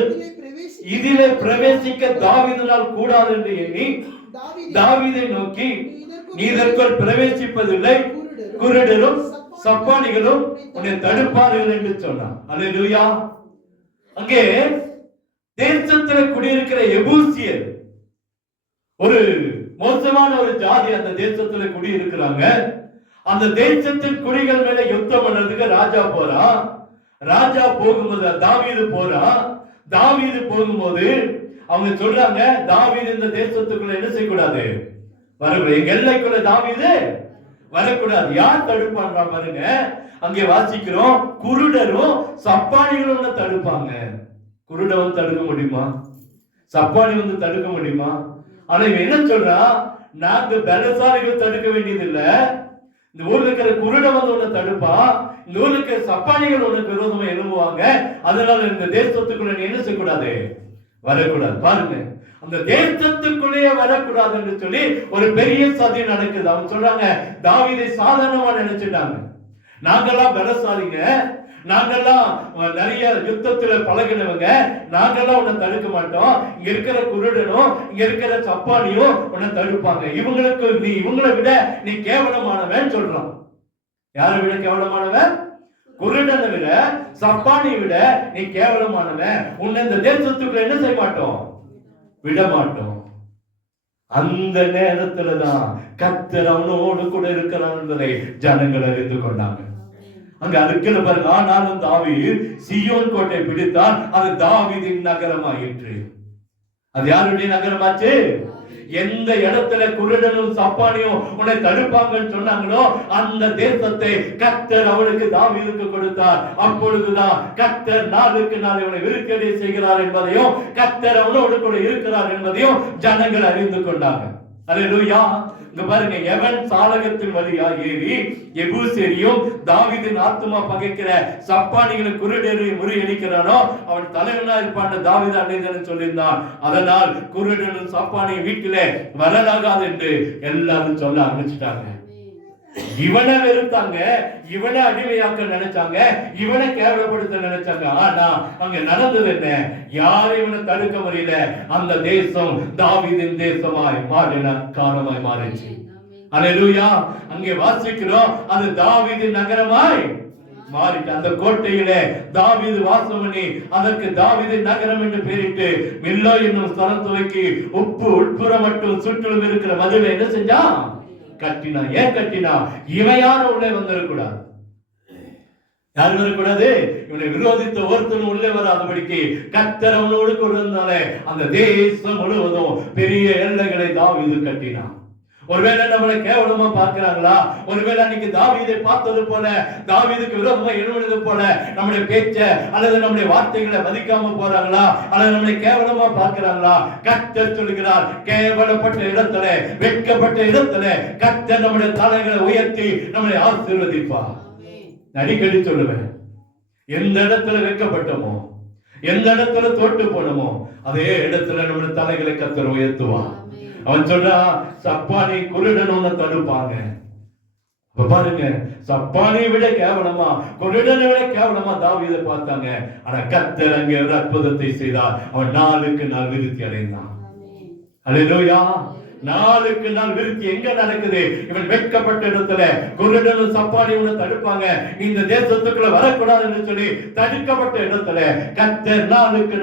இதிலே பிரவேசிக்க தாவீதினால் கூடாது என்று எண்ணி தாவீதை நோக்கி, நீ இதற்குள் பிரவேசிப்பதில்லை, குருடரும் சப்பானிகளும் உன்னை தடுப்பார்கள் என்று சொன்னான். அல்லேலூயா. அங்கே தேசத்தில் குடியிருக்கிற எபூசியர் ஒரு மோசமான ஒரு ஜாதி அந்த தேசத்துல குடியிருக்கிறாங்க. அந்த தேசத்தின் குடிகள் மேல யுத்தம் பண்ணதுக்கு ராஜா போறான். ராஜா போகும்போது தாவீது போறான். தாவீது போகும்போது அவங்க சொல்றாங்க, தாவீது இந்த தேசத்துக்குள்ள என்ன செய்யக்கூடாது, வரக்கூடாது, எங்க எல்லைக்குள்ள தாவீது வரக்கூடாது. யார் தடுப்பான்றா பாருங்க. அங்கே வாசிக்கிறோம், குருடரும் சப்பானிகளும் தடுப்பாங்க. குருடன் தடுக்க முடியுமா? சப்பானி தடுக்க முடியுமா? ஆனா இவன் என்ன சொல்றா, நாங்க பலசாலிகள் தடுக்க வேண்டியது இல்ல, இந்த ஊர்ல இருக்கிற குருடன் உன்னை தடுப்பா, இந்த ஊர்ல இருக்கிற சப்பானிகள் உனக்கு விரோதமா எழும்புவாங்க, அதனால இந்த தேசத்துக்குள்ள நீ என்ன செய்யக்கூடாது, வரக்கூடாது. பாருங்க, அந்த தேசத்துக்குள்ளேயே வரக்கூடாது என்று சொல்லி ஒரு பெரிய சதி நடக்குது. அவங்க சொல்றாங்க, தாவீதை சாதாரணமா நினைச்சிட்டாங்க, நாங்கெல்லாம் பலசாலிங்க, நாங்கெல்லாம் நிறைய யுத்தத்துல பழகினவங்க, நாங்கெல்லாம் உன்னை தடுக்க மாட்டோம், இங்க இருக்கிற குருடனும் இங்க இருக்கிற சப்பானியும் உன்னை தடுப்பாங்க, இவங்களுக்கு நீ இவங்களை விட நீ கேவலமானவன் சொல்றான். யாரை விட கேவலமானவன்? குருடனை விட சப்பானியை விட நீ கேவலமானவன், உன்னை இந்த தேசத்துக்குள்ள என்ன செய்ய மாட்டோம், விட மாட்டோம். அந்த நேரத்துலதான் கர்த்தர் அவனோடு கூட இருக்கிறான் என்பதை ஜனங்கள் அறிந்து கொண்டாங்க. அங்க அதுக்குன்னு பாருங்க, ஆனாலும் தாவீது சீயோன் கோட்டை பிடித்தான், அது தாவீதின் நகரமாயிற்று. அது யாருடைய நகரமாச்சு? எந்த இடத்துல குருடனும் சப்பானியும் உன்னை தடுப்பாங்கன்னு சொன்னாங்களோ அந்த தேசத்தை கர்த்தர் அவனுக்கு தாவீதுக்கு கொடுத்தார். அப்பொழுதுதான் கர்த்தர் நாளுக்கு நாள் இவனை விருக்கடி செய்கிறார் என்பதையும் கர்த்தர் அவனோடு கூட இருக்கிறார் என்பதையும் ஜனங்கள் அறிந்து கொண்டாங்க. அல்லேலூயா. இங்க பாருங்க, எவன் சாலகத்தின் வழியா ஏறி எபூசியரையும் தாவீதின் ஆத்துமா பகைக்கிற சப்பானிகளின் குருடரையும் முறியடிக்கிறானோ அவன் தலைவனா இருப்பான் தாவீது அன்னைதன் சொல்லியிருந்தான். அதனால் குருடனும் சப்பானியும் வீட்டிலே வரலாகாது என்று எல்லாரும் சொல்ல ஆரம்பிச்சுட்டாங்க. இவனை வெறுத்தாங்க, இவனை அடிமையாக்க நினைச்சாங்க, இவனை கேவலப்படுத்த நினைச்சாங்க. ஆனா அங்க நடந்தது என்ன? யாரும் இவனை தடுக்க முடியல. அந்த தேசம் தாவீதின் தேசமாய் மாறின காரணமாய் மாறிச்சு. அல்லேலூயா. அங்கே வாசிக்கிறோம், அது தாவீதின் நகரமாய் மாறிட்டு அந்த கோட்டையிலே தாவீது வாசம் பண்ணி அதற்கு தாவீதின் நகரம் என்று பெயரிட்டு மில்லோ என்னும் ஸ்தலம் துவக்கி உப்பு உட்புற மட்டும் சுற்றிலும் இருக்கிற மதிலை என்ன செஞ்சான்? கட்டினா. ஏன் கட்டினா? இவன் யாரும் உள்ளே வந்துடக்கூடாது. யாரு வரக்கூடாது? இவனை விரோதித்த ஒருத்தனும் உள்ளே வராதபடிக்கு கர்த்தர் அவனோடு கொண்டிருந்தாலே அந்த தேசம் முழுவதும் பெரிய எல்லைகளை தாவீது கட்டினான். ஒருவேளை நம்மளை கேவலமா பார்க்கிறாங்களா? ஒருவேளை அன்னைக்கு தாவீதை பார்த்தது போல, தாவீதுக்கு விரோதமா எழுவது போல நம்முடைய பேச்ச அல்லது நம்முடைய வார்த்தைகளை மதிக்காம போறாங்களா? அல்லது நம்மளை கேவலமா பார்க்கிறாங்களா? கர்த்தர் சொல்கிறார், கேவலப்பட்ட இடத்துல, வெட்கப்பட்ட இடத்துல கர்த்தர் நம்முடைய தலைகளை உயர்த்தி நம்மளை ஆசீர்வதிப்பார். அடிக்கடி சொல்லுவேன், எந்த இடத்துல வெட்கப்பட்டோமோ, எந்த இடத்துல தோட்டு போனோமோ அதே இடத்துல நம்முடைய தலைகளை கர்த்தர் உயர்த்துவார். அவன் சொல்றா, சப்பானி குருடன் ஒண்ணு தடுப்பாங்க. பாருங்க, சப்பானியை விட கேவலமா, குருடனை விட கேவலமா தாவீதை பார்த்தாங்க. ஆனா கர்த்தர் அங்கே ஒரு அற்புதத்தை செய்தார். அவன் நாளுக்கு நாள் விருத்தி அடைந்தான். அல்லேலூயா. நாளுக்கு நாள் விருத்தி எங்க நடக்குது? இவன் வெட்கப்பட்ட இடத்துல குருடனும் சப்பானியும் தடுப்பாங்க, இந்த தேசத்துக்குள்ள வரக்கூடாது என்று சொல்லி தடுக்கப்பட்ட இடத்துல கர்த்தர் நாளுக்கு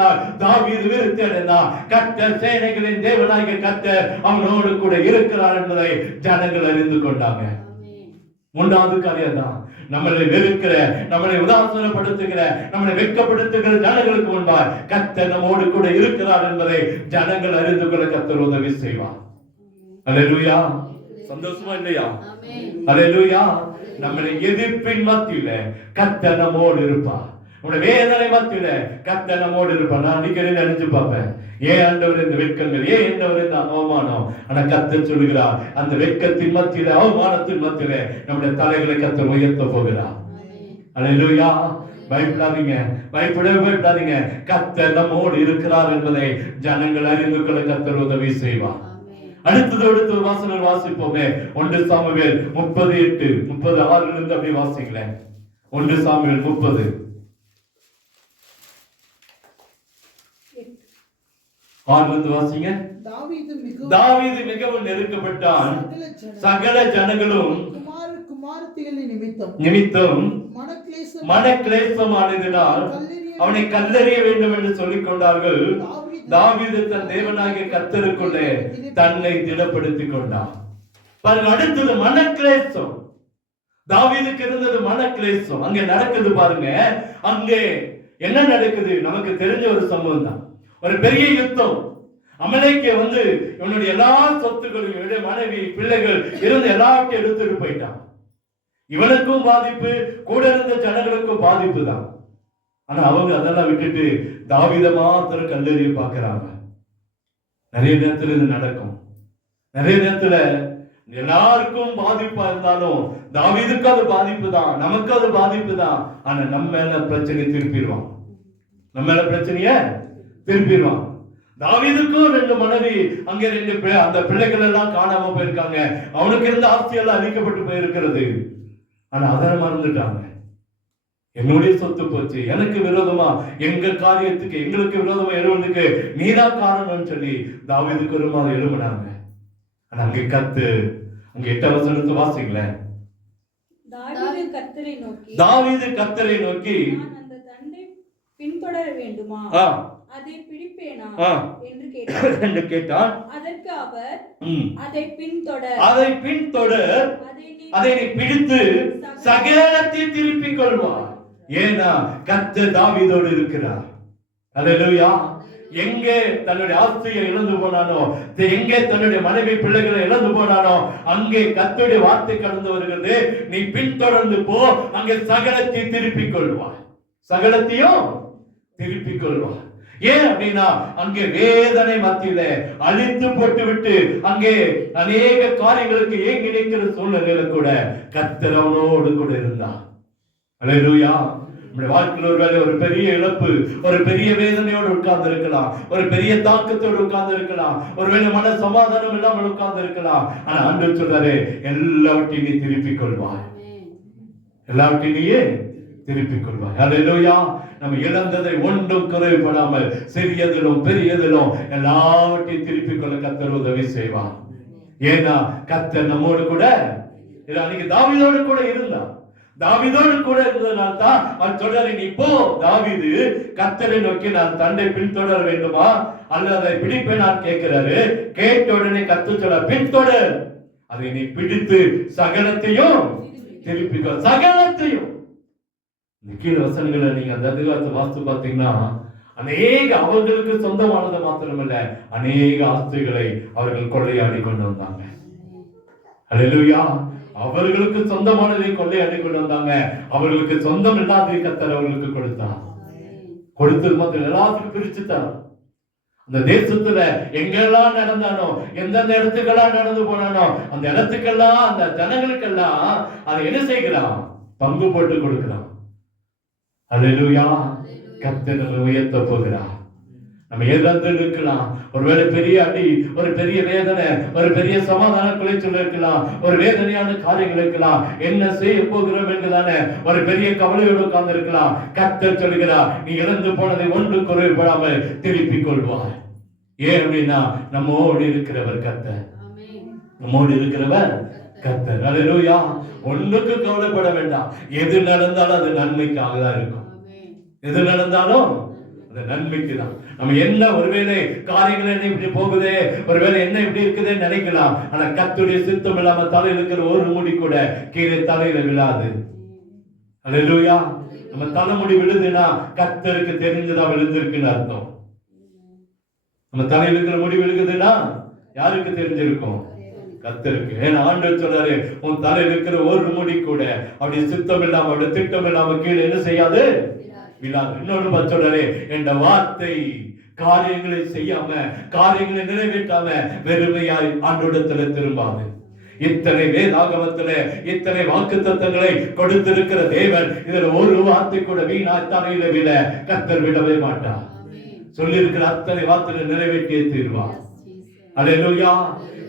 நாள் தாவீது விருத்தி அடைந்தான். கர்த்தர் சேனைகளின் தேவனாகிய கர்த்தர் அவனோடு கூட இருக்கிறார் என்பதை ஜனங்கள் அறிந்து கொண்டாங்க. மூன்றாவது காரியம் தான், நம்மளை வெறுக்கிற, நம்மளை உதாசீனப்படுத்துகிற, நம்மளை வெட்கப்படுத்துகிற ஜனங்களுக்கு முன்பாக கர்த்தர் நம்மோடு கூட இருக்கிறார் என்பதை ஜனங்கள் அறிந்து கொள்ள கர்த்தர் உதவி செய்வார். அல்லேலூயா. சந்தோஷமா இல்லையா? அல்லேலூயா. நம்மளை எதிர்ப்பின் மத்தியில கர்த்தர் நம்மோடு இருப்பார். உங்களுடைய வேதனை மத்தியில கர்த்தர் நம்மோடு இருப்பார். நான் அடிக்கடி நினைச்சு பார்ப்பேன், ஏன் ஆண்டவர் இந்த வெட்கங்கள், ஏன் ஆண்டவர் இந்த அவமானம்? ஆனா கர்த்தர் சொல்லுகிறார், அந்த வெட்கத்தின் மத்தியில, அவமானத்தின் மத்தியில நம்முடைய தலைகளை கர்த்தர் உயர்த்த போகிறார். அல்லேலூயா. பயப்படாதீங்க, பயப்படாதீங்க. கர்த்தர் நம்மோடு இருக்கிறார் என்பதை ஜனங்கள் அறிந்து கொள்ள கர்த்தர் உதவி செய்வார். அடுத்தது ஒரு வாசனம் வாசிப்போமே. 1 சாமுவேல் 38, 36 அப்படி வாசிக்கல. 1 சாமுவேல் 30. ஆறு வாசிங்க. தாவீது மிகவும் நெருக்கப்பட்டான். சகல ஜனங்களும் குமாரத்திகளின் நிமித்தம் மனக்லேசமானதினால் அவனை கல்லெறிய வேண்டும் என்று சொல்லிக் கொண்டார்கள். தாவீது தன் தேவனாகிய கர்த்தருக்குள்ளே தன்னை திடப்படுத்திக் கொண்டான். பாருங்க, அடுத்தது மனக்லேசம். தாவீதுக்கு இருந்தது மனக்லேசம். அங்கே நடக்குது பாருங்க. அங்கே என்ன நடக்குது? நமக்கு தெரிஞ்ச ஒரு சம்பவம் தான். ஒரு பெரிய யுத்தம். அமலேக்கே இவனுடைய எல்லா சொத்துக்களையும், இவனுடைய மனைவி, பிள்ளைகள் இருந்த எல்லாத்தையும் எடுத்துட்டு போயிட்டான். இவனுக்கும் பாதிப்பு, கூட இருந்த ஜனங்களுக்கும் பாதிப்பு தான். ஆனா அவங்க அதெல்லாம் விட்டுட்டு தாவீதை மாத்திரம் கல்லெறிய பார்க்கிறாங்க. நிறைய நேரத்துல இது நடக்கும். நிறைய நேரத்துல எல்லாருக்கும் பாதிப்பா இருந்தாலும் தாவீதுக்கு அது பாதிப்பு தான், நமக்கு அது பாதிப்பு தான். ஆனா நம்ம மேல பிரச்சனை திருப்பிடுவான். நம்ம மேல பிரச்சனைய திருப்பிடுவான். தாவீதுக்கும் 2 மனைவி, அங்க 2 அந்த பிள்ளைகள் எல்லாம் காணாம போயிருக்காங்க. அவனுக்கு இருந்த ஆஸ்தி எல்லாம் அழிக்கப்பட்டு போயிருக்கிறது. ஆனா அதை மறந்துட்டாங்க. என்னுடைய சொத்து போச்சு, எனக்கு விரோதமா, எங்க காரியத்துக்கு, எங்களுக்கு விரோதமா எழுவதுக்கு நீதான் காரணம்னு சொல்லி தாவீதுக்கு ஒரு மாதிரி எழுப்பினாங்க. ஆனா அங்க கத்து, அங்க 8 வசனத்தை வாசிங்களேன். தாவீது கர்த்தரை நோக்கி அந்த தண்டை பின்தொடர வேண்டுமா, அதை பிடிப்பேனா என்று கேட்டான். அதற்கு அவர், அதை பின்தொடர், அதை நீ பிடித்து சகலத்தை திருப்பிக் கொள்வார். ஏன்னா கர்த்தர் தாவீதோடு இருக்கிறார். அல்லேலூயா. எங்கே தன்னுடைய ஆஸ்தியை இழந்து போனானோ, எங்கே தன்னுடைய மனைவி பிள்ளைகளை இழந்து போனானோ, அங்கே கர்த்தருடைய வார்த்தை கடந்து வருகிறது. நீ பின்தொடர்ந்து போ, அங்கே சகலத்தை திருப்பிக் கொள்வார். சகலத்தையும் திருப்பிக் கொள்வார். ஏன் அப்படின்னா அங்கே வேதனை மத்தியில அழித்து போட்டு விட்டு அங்கே அநேக காரியங்களுக்கு ஏங்கி நிற்கிற சூழ்நிலையில கூட கர்த்தர் அவனோடு கூட இருந்தார். அல்லேலூயா. நம்முடைய வாழ்க்கையில் ஒருவேளை ஒரு பெரிய இழப்பு, ஒரு பெரிய வேதனையோடு உட்கார்ந்து இருக்கலாம், ஒரு பெரிய தாக்கத்தோடு உட்கார்ந்து இருக்கலாம், ஒருவேளை மன சமாதானம் இல்லாமல் உட்கார்ந்து இருக்கலாம். ஆனா ஆண்டவர் சொல்றாரு, எல்லாவற்றையும் நீ திருப்பிக் கொள்வாய். எல்லாவற்றையும் நீயே திருப்பிக் கொள்வாய். அல்லேலூயா. நம்ம இழந்ததை ஒன்றும் குறைபடாமல் சிறியதிலும் பெரியதிலும் எல்லாவற்றையும் திருப்பிக் கொள்ள கர்த்தர் உதவி செய்வார். ஏன்னா கர்த்தர் நம்மோடு கூட அன்னைக்கு தாவீதோடு கூட இருந்தார். தாவீதோடு கூட இருந்ததுனால தான் அவர் சொல்றாரு, நீ போ தாவீது, கர்த்தரை நோக்கி நான் தண்டை பின்தொடர வேண்டுமா அல்லது அதை பிடிப்பேன் நான் கேட்கிறாரு. கேட்ட உடனே கர்த்தர் சொல்ற, பின்தொடர், அதை நீ பிடித்து சகலத்தையும் திருப்பிக்கோ. சகலத்தையும் கீழ வசனங்களை நீங்க அந்த அதிகாரத்தை வாஸ்து பாத்தீங்கன்னா, அநேக அவர்களுக்கு சொந்தமானது மாத்திரமல்ல, அநேக ஆஸ்திகளை அவர்கள் கொள்ளையாடி கொண்டு வந்தாங்க. அல்லேலூயா. அவர்களுக்கு சொந்தமானதை கொள்ளையாடி கொண்டு வந்தாங்க. அவர்களுக்கு சொந்தம் இல்லாத கர்த்தர் அவர்களுக்கு கொடுத்தார். கொடுத்தது மாத்திரம் எல்லாத்துக்கும் பிரிச்சுட்டார். அந்த தேசத்துல எங்கெல்லாம் நடந்தானோ, எந்தெந்த இடத்துக்கெல்லாம் நடந்து போனானோ, அந்த இடத்துக்கெல்லாம் அந்த ஜனங்களுக்கெல்லாம் அதை என்ன செய்கிறான்? பங்கு போட்டு கொடுக்கிறான். அல்லேலூயா. கர்த்தர் நம்மை உயர்த்த போகிறார். நம்ம இழந்து இருக்கலாம், ஒருவேளை பெரிய அடி, ஒரு பெரிய வேதனை, ஒரு பெரிய சமாதான குலைச்சல் இருக்கலாம், ஒரு வேதனையான காரியங்கள் இருக்கலாம், என்ன செய்ய போகிறோம் என்றுதானே ஒரு பெரிய கவலையோடு உட்கார்ந்து இருக்கலாம். கர்த்தர் சொல்கிறார், நீ இழந்து போனதை ஒன்று குறைபடாமல் திருப்பிக் கொள்வார். ஏன் அப்படின்னா நம்மோடு இருக்கிறவர் கர்த்தர். நம்மோடு இருக்கிறவர் கர்த்தர். அல்லேலூயா. ஒன்றுக்கு கவலைப்பட வேண்டாம். எது நடந்தாலும் அது நன்மைக்காக தான் இருக்கும். எது நடந்தாலும் அது நன்மைக்கு தான். நம்ம என்ன ஒருவேளை காரியங்கள் என்ன இப்படி போகுதே, ஒருவேளை என்ன இப்படி இருக்குதுன்னு நினைக்கலாம். ஆனா கர்த்தருடைய சித்தம் இல்லாம தலையில் இருக்கிற ஒரு முடி கூட கீழே தலையில விழாது. அல்லேலூயா. நம்ம தலைமுடி விழுதுன்னா கர்த்தருக்கு தெரிஞ்சதா விழுந்திருக்குன்னு அர்த்தம். நம்ம தலையில் இருக்கிற முடி விழுகுதுன்னா யாருக்கு தெரிஞ்சிருக்கும்? கர்த்தருக்கு. ஏன்னா ஆண்டவர் சொல்றாரு, உன் தலையில் இருக்கிற ஒரு முடி கூட அப்படி சித்தம் இல்லாம, அப்படி திட்டம் இல்லாம கீழே என்ன செய்யாது? விழாது. இன்னொன்னு சொல்றாரு, என்ற வார்த்தை காரியங்களை செய்யாம, காரியங்களை நிறைவேற்றாம வெறுமையாய் ஆண்டவரிடத்துல திரும்பாது. இத்தனை வேதாகமத்துல இத்தனை வாக்குத்தத்தங்களை கொடுத்திருக்கிற தேவன் இதுல ஒரு வார்த்தை கூட வீணாய் தலையில விழ கர்த்தர் விடவே மாட்டார். சொல்லி இருக்கிற அத்தனை வார்த்தைகளை நிறைவேற்றியே தீர்வார். அல்லேலூயா.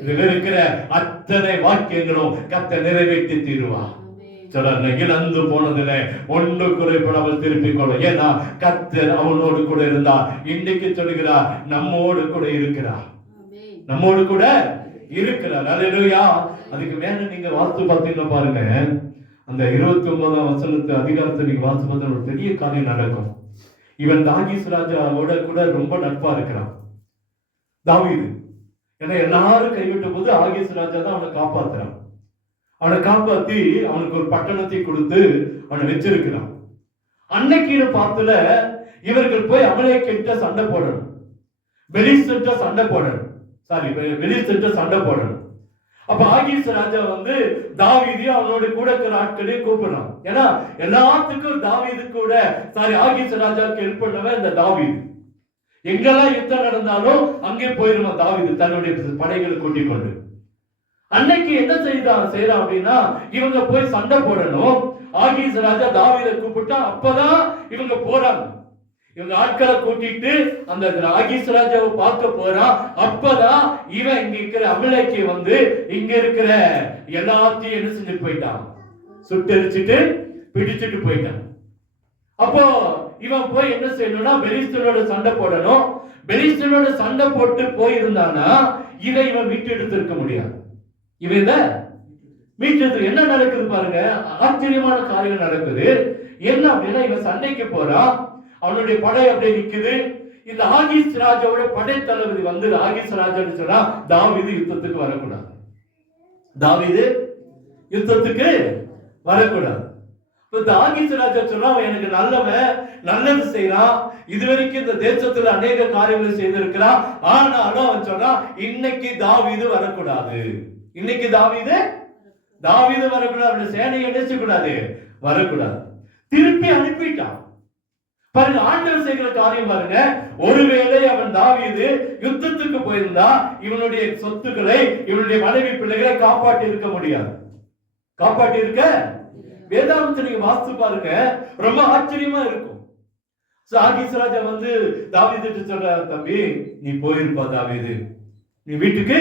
இதுல இருக்கிற அத்தனை வாக்கியங்களும் கர்த்தர் நிறைவேற்றி தீர்வார். சொல்றாங்க, இழந்து போனதுல ஒன்று குறைபடாமல் திருப்பிக் கொள்ள. ஏன்னா கர்த்தர் அவனோடு கூட இருந்தா. இன்னைக்கு சொல்லுகிறார், நம்மோடு கூட இருக்கிறார், நம்மோடு கூட இருக்கிறார். அல்லேலூயா. அதுக்கு மேல நீங்க வாஸ்து பார்த்தீங்கன்னா பாருங்க, அந்த 29ஆம் வசனத்து அதிகாரத்தை நீங்க வாஸ்து பார்த்தா ஒரு பெரிய காரியம் நடக்கும். இவன் தாகீஸ் ராஜாவோட கூட ரொம்ப நட்பா இருக்கிறான் தாவீது. ஏன்னா எல்லாரும் கைவிட்ட போது ஆகீஸ் ராஜா தான் அவனை காப்பாத்துறான். அவனை காப்பாத்தி அவனுக்கு ஒரு பட்டணத்தை கொடுத்து அவனை வச்சிருக்கிறான். அன்னைக்கு பார்த்துல இவர்கள் போய் அமலேக்கிட்ட சண்டை போடணும், பெலிஸ்தர்ட்ட சண்டை போடணும், பெலிஸ்தர்ட்ட சண்டை போடணும். அப்ப ஆகீஸ் ராஜா வந்து தாவீதையும் அவனோட கூட இருக்கிற ஆட்களையும் கூப்பிடுறான். ஏன்னா எல்லாத்துக்கும் தாவீது கூட ஆகீஸ் ராஜாவுக்கு ஹெல்ப் பண்ணவன் இந்த தாவீது. எங்கெல்லாம் யுத்தம் நடந்தாலும் அங்கே போயிருவான் தாவீது தன்னுடைய படைகளை கூட்டிக் கொண்டு. அன்னைக்கு என்ன செய்யறான் அப்படின்னா, இவங்க போய் சண்டை போடணும். ஆகீஸ் ராஜா தாவீதை கூப்பிட்டா அப்பதான் இவங்க போறாங்க. இவங்க ஆட்களை கூட்டிட்டு அந்த ஆகீஸ் ராஜாவை பார்க்க போறான். அப்பதான் இவன் இங்க இருக்கிற அமலேக்கி வந்து இங்க இருக்கிற எல்லாத்தையும் என்ன செஞ்சுட்டு போயிட்டான், சுட்டரிச்சுட்டு பிடிச்சிட்டு போயிட்டான். அப்போ இவன் போய் என்ன செய்யணும்னா பெலிஸ்தனோட சண்டை போடணும். பெலிஸ்தனோட சண்டை போட்டு போயிருந்தானா இவன் மீட்டு எடுத்திருக்க முடியாது. இவன் மீட்டு என்ன நடக்குது பாருங்க, ஆச்சரியமான காரியம் நடக்குது. என்ன அப்படின்னா, இவன் சண்டைக்கு போறான், அவனுடைய படை அப்படியே நிக்குது. இந்த ஆகீஸ் ராஜாவோட படை தளபதி வந்து ஆகீஸ் ராஜா சொன்னா, தாவீது யுத்தத்துக்கு வரக்கூடாது, தாவீது யுத்தத்துக்கு வரக்கூடாது. ஆகீஸ் ராஜா சொல்றான், எனக்கு நல்லவன், நல்லது செய்யறான், இதுவரைக்கும் இந்த தேசத்துல அநேக காரியங்களை செய்திருக்கிறான். ஆனாலும் அவன் சொல்றான், இன்னைக்கு தாவீது வரக்கூடாது, இன்னைக்கு தாவீது வரக்கூடாது, சேனையை நினைச்சு கூடாது, வரக்கூடாது. திருப்பி அனுப்பிட்டான். பாருங்க, ஆண்டவர் செய்கிற காரியம் பாருங்க. ஒருவேளை அவன் தாவீது யுத்தத்துக்கு போயிருந்தா இவனுடைய சொத்துக்களை, இவனுடைய மனைவி பிள்ளைகளை காப்பாற்றி இருக்க முடியாது. காப்பாற்றி இருக்க வேதாந்தத்தை நீங்க வாசித்து பாருங்க, ரொம்ப ஆச்சரியமா இருக்கும். ஆகீஸ் ராஜா வந்து தாவீது சொல்ற, தம்பி நீ போயிருப்பா தாவீது, நீ வீட்டுக்கு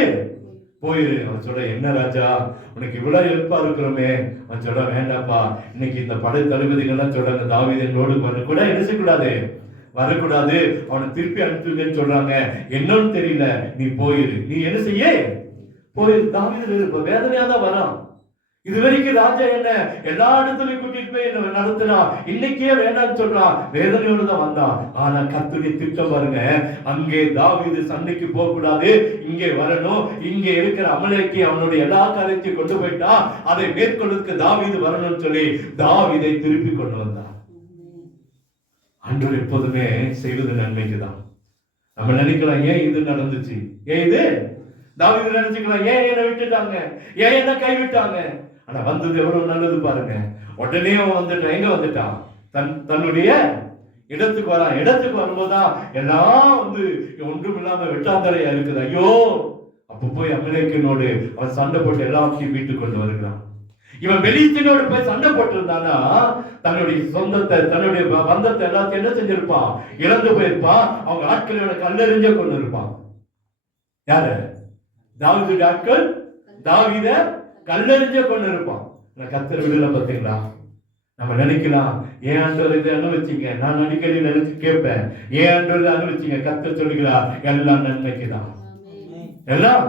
போயிரு. அவன் சொல்ற, என்ன ராஜா உனக்கு இவ்வளவு ஹெல்ப்பா இருக்கிறோமே. அவன் சொல்ற, வேண்டாப்பா, இன்னைக்கு இந்த படை தளபதிகள்லாம் சொல்றாங்க தாவீது என்னோடு கூட என்ன செய்யக்கூடாது, வரக்கூடாது, அவனை திருப்பி அனுப்புங்கன்னு சொல்றாங்க. என்னன்னு தெரியல, நீ போயிரு, நீ என்ன செய்ய போயிரு. தாவீது இருப்ப வேதனையா தான் வரான். இதுவரைக்கும் ராஜா என்ன எல்லா இடத்துலயும் கூட்டிட்டு போய் என்ன நடத்தினா, இன்னைக்கே வேண்டாம்னு சொல்றான், வேதனையோடு தான் வந்தான். ஆனா கர்த்தருடைய திட்டம் பாருங்க, அங்கே தாவீது சண்டைக்கு போக கூடாது, இங்கே வரணும். இங்க இருக்கிற அமலேக்கி அவனுடைய எல்லா காரியத்தையும் கொண்டு போயிட்டா, அதை மேற்கொள்வதற்கு தாவீது வரணும்னு சொல்லி தாவீதை திருப்பி கொண்டு வந்தான். ஆண்டவர் எப்போதுமே செய்வது நன்மைக்குதான். நம்ம நினைக்கலாம், ஏன் இது நடந்துச்சு, ஏன் இது தாவீது நினைச்சுக்கலாம், ஏன் என்ன விட்டுட்டாங்க, ஏன் என்ன கைவிட்டாங்க. ஆனா வந்தது எவ்வளவு நல்லது பாருங்க. உடனே வந்துட்டான், எங்க வந்துட்டான், தன்னுடைய இடத்துக்கு வரான். இடத்துக்கு வரும்போதுதான் எல்லாம் வந்து ஒன்றும் இல்லாம வெட்டாந்தரையா இருக்குது. ஐயோ, அப்ப போய் அமலேக்கினோடு அவன் சண்டை போட்டு எல்லாத்தையும் வீட்டுக்கு கொண்டு வருகிறான். இவன் பெலிஸ்தீனோடு போய் சண்டை போட்டு இருந்தானா தன்னுடைய சொந்தத்தை, தன்னுடைய பந்தத்தை எல்லாத்தையும் என்ன செஞ்சிருப்பான், இழந்து போயிருப்பான். அவங்க ஆட்களோட கல்லெறிஞ்ச கொண்டு இருப்பான். யாரு? தாவீது ஆட்கள் தாவீத கல்லெறிஞ்ச கொண்டு இருப்பான். கர்த்தர் விடல. பார்த்தீங்களா, நம்ம நினைக்கலாம், ஏன் ஆண்டவர் இதை அனுபவிச்சீங்க. நான் அடிக்கடி நினைச்சு கேட்பேன், ஏன் ஆண்டவர் அனுபவிச்சீங்க. கர்த்தர் சொல்லுகிறார், எல்லாம் நன்மைக்குதான். எல்லாம்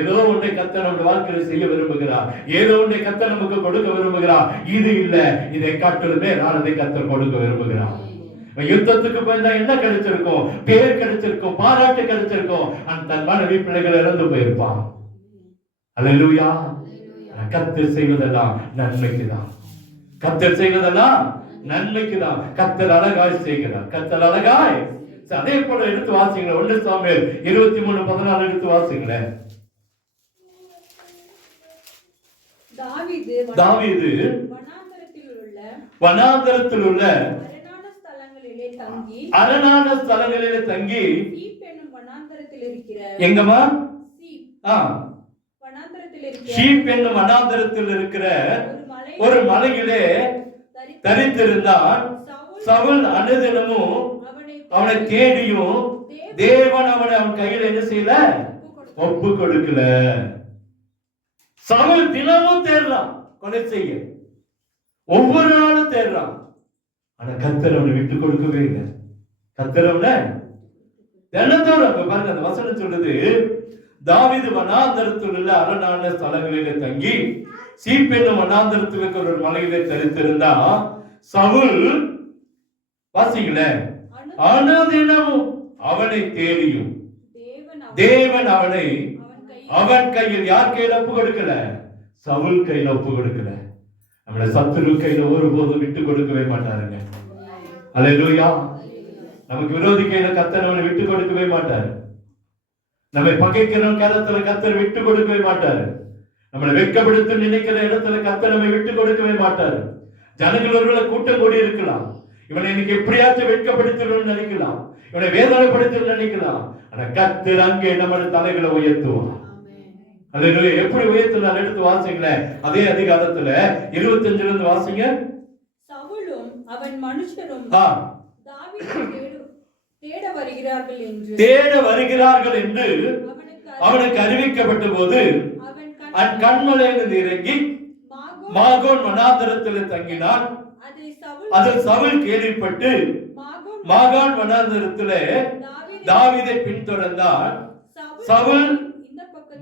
ஏதோ ஒன்றை கர்த்தர் நம்முடைய வாழ்க்கையில செய்ய விரும்புகிறார், ஏதோ ஒன்றை கர்த்தர் நமக்கு கொடுக்க விரும்புகிறார். இது இல்ல, இதை காட்டிலுமே நான் அதை கர்த்தர் கொடுக்க விரும்புகிறார். யுத்தத்துக்கு போயிருந்தா என்ன கிடைச்சிருக்கும், பேர் கிடைச்சிருக்கும், பாராட்டு கிடைச்சிருக்கும். அந்த மனைவி பிள்ளைகள் இறந்து போயிருப்பான். அல்லேலூயா. கர்த்தர் செய்வதெல்லாம் நன்மைக்குதான், கர்த்தர் செய்வதெல்லாம் நன்மைக்குதான். கர்த்தர் அழகாய் செய்கிறார், கர்த்தர் அழகாய். அதே போல எடுத்து வாசிங்களேன், 1 சாமுவேல் 23:14 எடுத்து வாசிங்களேன். தாவீது வனாந்தரத்தில் உள்ள அரணான ஸ்தலங்களிலே தங்கி, எங்கம்மா, ஷீப் என்னும் வனாந்தரத்தில் இருக்கிற ஒரு மலையிலே தரித்திருந்தான். சவுல் அனுதினமும் அவனை தேடியும் தேவன் அவனை அவன் கையில என்ன செய்யல, ஒப்பு கொடுக்கல. சவுல் தினமும் தேடுறான் கொலை செய்ய. ஒவ்வொரு நாளும் தேடுறான். ஆனா கர்த்தர் அவனை விட்டு கொடுக்கவே இல்லை. கர்த்தர் அவனை தினத்தோடு அங்க பாருங்க, அந்த வசனம் சொல்லுது, தாவீது வனாந்தரத்தில் உள்ள அரணான ஸ்தலங்களிலே தங்கி சீப் என்னும் வனாந்தரத்தில் இருக்கிற ஒரு மலையிலே தரித்திருந்தா சவுல் வாசிக்கல அனுதினமும் அவனை தேடியும் தேவன் அவனை அவன் கையில் யார் கையில ஒப்பு கொடுக்கல? சவுல் கையில ஒப்பு கொடுக்கல. நம்மள சத்துரு கையில ஒருபோதும் விட்டு கொடுக்கவே மாட்டாருங்க. அல்லேலூயா. நமக்கு விரோதி கையில கர்த்தர் அவனை விட்டு கொடுக்கவே மாட்டாரு. நம்மை பகைக்கிறோம் கருத்துல கர்த்தர் விட்டு கொடுக்கவே மாட்டாரு. நம்மளை வெட்கப்படுத்த நினைக்கிற இடத்துல கர்த்தர் நம்மை விட்டு கொடுக்கவே மாட்டாரு. ஜனங்கள் ஒருவேளை கூட்டம் கூடி இருக்கலாம், இவனை இன்னைக்கு எப்படியாச்சும் வெட்கப்படுத்தணும்னு நினைக்கலாம், இவனை வேதனைப்படுத்தணும்னு நினைக்கலாம். ஆனா கர்த்தர் அங்கே நம்ம தலைகளை உயர்த்துவான். அல்லேலூயா. எப்படி உயர்த்தினார் எடுத்து வாசிங்களேன். அதே அதிகாரத்துல 25 இருந்து வாசிங்க. சவுலும் அவன் மனுஷரும் தேட வருகிறார்கள் என்று அவனுக்கு அறிவிக்கப்பட்ட போது அவன் கண்மலையிலிருந்து இறங்கி மாகோன் வனாந்தரத்தில் தங்கினான். அதில் சவுல் கேள்விப்பட்டு மாகான் வனாந்தரத்தில் தாவீதை பின்தொடர்ந்தான். சவுல்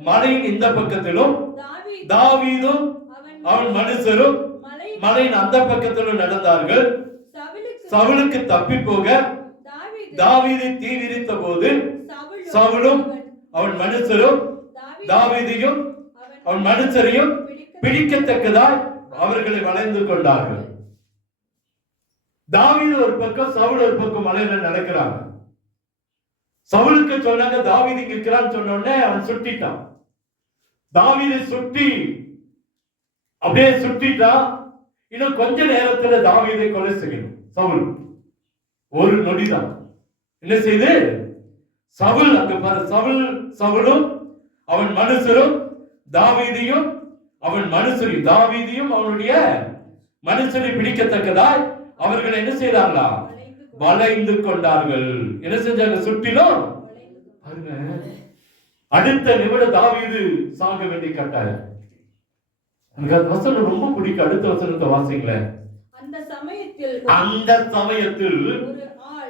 மலையின் இந்த பக்கத்திலும் தாவீதும் அவன் மனுஷரும் மலையின் அந்த பக்கத்திலும் நடந்தார்கள். சவுலுக்கு தப்பி போக தாவீதை தீ விரித்த போது சவுலும் அவன் மனுஷரும் தாவீதையும் அவன் மனுஷரையும் பிடிக்கத்தக்கதாய் அவர்களை வளைந்து கொண்டார்கள். தாவீது ஒரு பக்கம், சவுல் ஒரு பக்கம் மலையில நடக்கிறாங்க. சவுலுக்கு சொன்னாங்க தாவீது இருக்கிறான்னு சொன்ன உடனே அவன் சுட்டிட்டான். தாவீதை சுட்டி அப்படியே சுட்டிட்டான். இன்னும் கொஞ்ச நேரத்துல தாவீதை கொலை செய்யணும் சவுல். ஒரு நொடிதான். என்ன செய்து சவுல் அங்க பாரு, சவுலும் அவன் மனுஷரும் தாவீதையும் அவன் மனுஷரையும் தாவீதையும் அவனுடைய மனுஷரை பிடிக்கத்தக்கதாய் அவர்கள் என்ன செய்தாங்களா? வளைந்து கொண்டார்கள். என்ன செஞ்சாங்க? சுற்றிலும். அடுத்த நிமிடம் தாவீது சாக வேண்டிய கட்டாயம். எனக்கு அந்த வசனம் ரொம்ப பிடிக்கும். அடுத்த வசனத்தை வாசிங்களேன். அந்த சமயத்தில்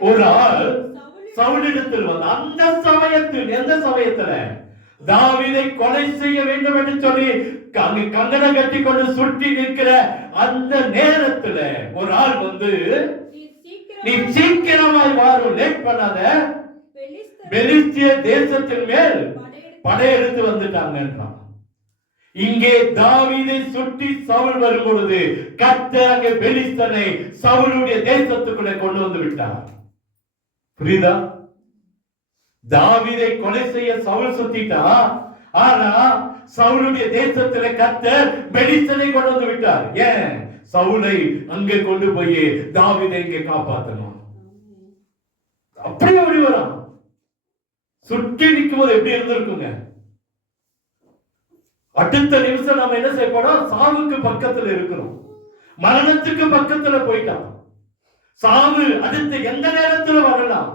ஒரு ஆள் சவுலிடத்தில் வந்த அந்த சமயத்தில், எந்த சமயத்துல? தாவீதை கொலை செய்ய வேண்டும் என்று சொல்லி கங்கணம் கட்டி கொண்டு சுற்றி நிற்கிற அந்த நேரத்துல ஒரு ஆள் வந்து, நீ சீக்கிரமாய் வாரும், லேட் பண்ணாத, பெலிஸ்திய தேசத்தின் மேல் படையெடுத்து வந்துட்டாங்க. இங்கே தாவீதை சுற்றி சவுல் வரும் பொழுது கர்த்தர் அங்கே பெலிஸ்தனை சவுலுடைய தேசத்துக்குள்ளே கொண்டு வந்து விட்டார். புரியுதா? தாவீதை கொலை செய்ய சவுல் சுத்திட்டா, ஆனா சவுலுடைய தேசத்துல கர்த்தர் பெலிஸ்தனை கொண்டு வந்து விட்டார். ஏன்? சவுலை அங்கே கொண்டு போய் தாவீதை இங்கே காப்பாற்றணும். அப்படியே ஓடி வரான். சுற்றி நிற்கும் போது எப்படி இருந்திருக்குங்க? அடுத்த நிமிஷம் நாம என்ன செய்யப்படும்? சாவுக்கு பக்கத்துல இருக்கிறோம், மரணத்துக்கு பக்கத்துல போயிட்டான். சாவு அடுத்து எந்த நேரத்துல வரலாம்.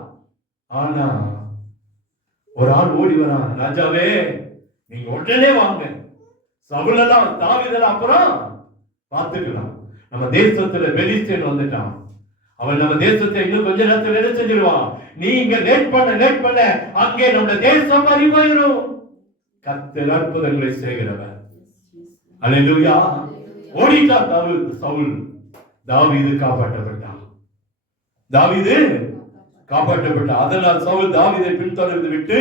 ஆனா ஒரு ஆள் ஓடி வரான், ராஜாவே நீங்க உடனே வாங்க, சவுலெல்லாம் தாவீதெல்லாம் அப்புறம் பார்த்துக்கலாம். நம்ம தேசத்துல பெலிஸ்தீன் வந்துட்டான், அவன் நம்ம தேசத்தை இன்னும் கொஞ்ச நேரத்தில் என்ன செஞ்சிருவான்? நீங்க லேட் பண்ண அங்கே நம்ம தேசம் பறி போயிடும். கர்த்தர் அற்புதங்களை செய்கிறவர். அல்லேலூயா. ஓடிட்டான் சவுல். தாவீது காப்பாற்றப்பட்டான். அதனால் சவுல் தாவீதை பின்தொடர்ந்து விட்டு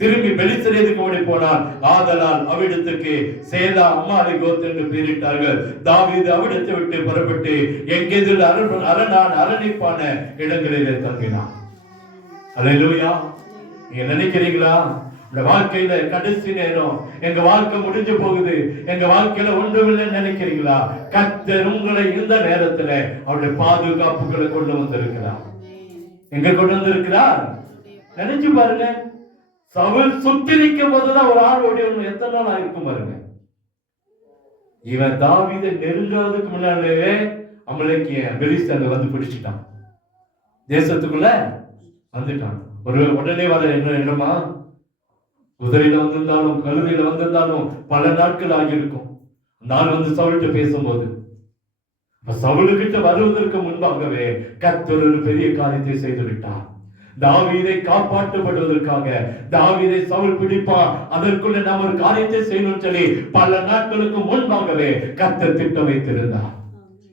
திரும்பி பெலிஸ்தருக்கு ஓடி போனான். ஆதலால் அவ்விடத்துக்கு சேலா அம்மாலிகோத் என்று பெயரிட்டார்கள். தாவீது அவ்விடத்தை விட்டு புறப்பட்டு எங்கெதில் அரணிப்பான இடங்களிலே தங்கினான். அல்லேலூயா. நீங்க நினைக்கிறீங்களா இந்த வாழ்க்கையில கடைசி நேரம், எங்க வாழ்க்கை முடிஞ்சு போகுது, எங்க வாழ்க்கையில ஒன்றுமில்லைன்னு நினைக்கிறீங்களா? கர்த்தர் உங்களை இந்த நேரத்துல அவருடைய பாதுகாப்புகளை கொண்டு வந்திருக்கிறார். எங்க கொண்டு வந்திருக்கிறார்? நினைச்சு பாருங்க. சவுல் சுத்தி நிற்கும் போதுதான் ஒரு ஆள் ஓடி எத்தனை நாள் ஆயிருக்கும் பாருங்க. இவன் தாவீதை நெருங்கிறதுக்கு முன்னாலே அமலேக்கிய பெலிஸ்தனை வந்து பிடிச்சிட்டான், தேசத்துக்குள்ள வந்துட்டான். ஒரு உடனே வர என்ன இடமா? குதிரையில வந்திருந்தாலும் கழுதையில வந்திருந்தாலும் பல நாட்கள் ஆகியிருக்கும். நான் வந்து சவுல்கிட்ட பேசும்போது சவுலுக்கிட்ட வருவதற்கு முன்பாகவே கர்த்தர் ஒரு பெரிய காரியத்தை செய்து விட்டார். தாவீதை காப்பாற்றப்படுவதற்காக, தாவீதை சவுல் பிடிப்பா, அதற்குள்ள நாம் ஒரு காரியத்தை செய்யணும்னு சொல்லி பல நாட்களுக்கு முன்பாகவே கர்த்தர் திட்டம் வைத்திருந்தார்.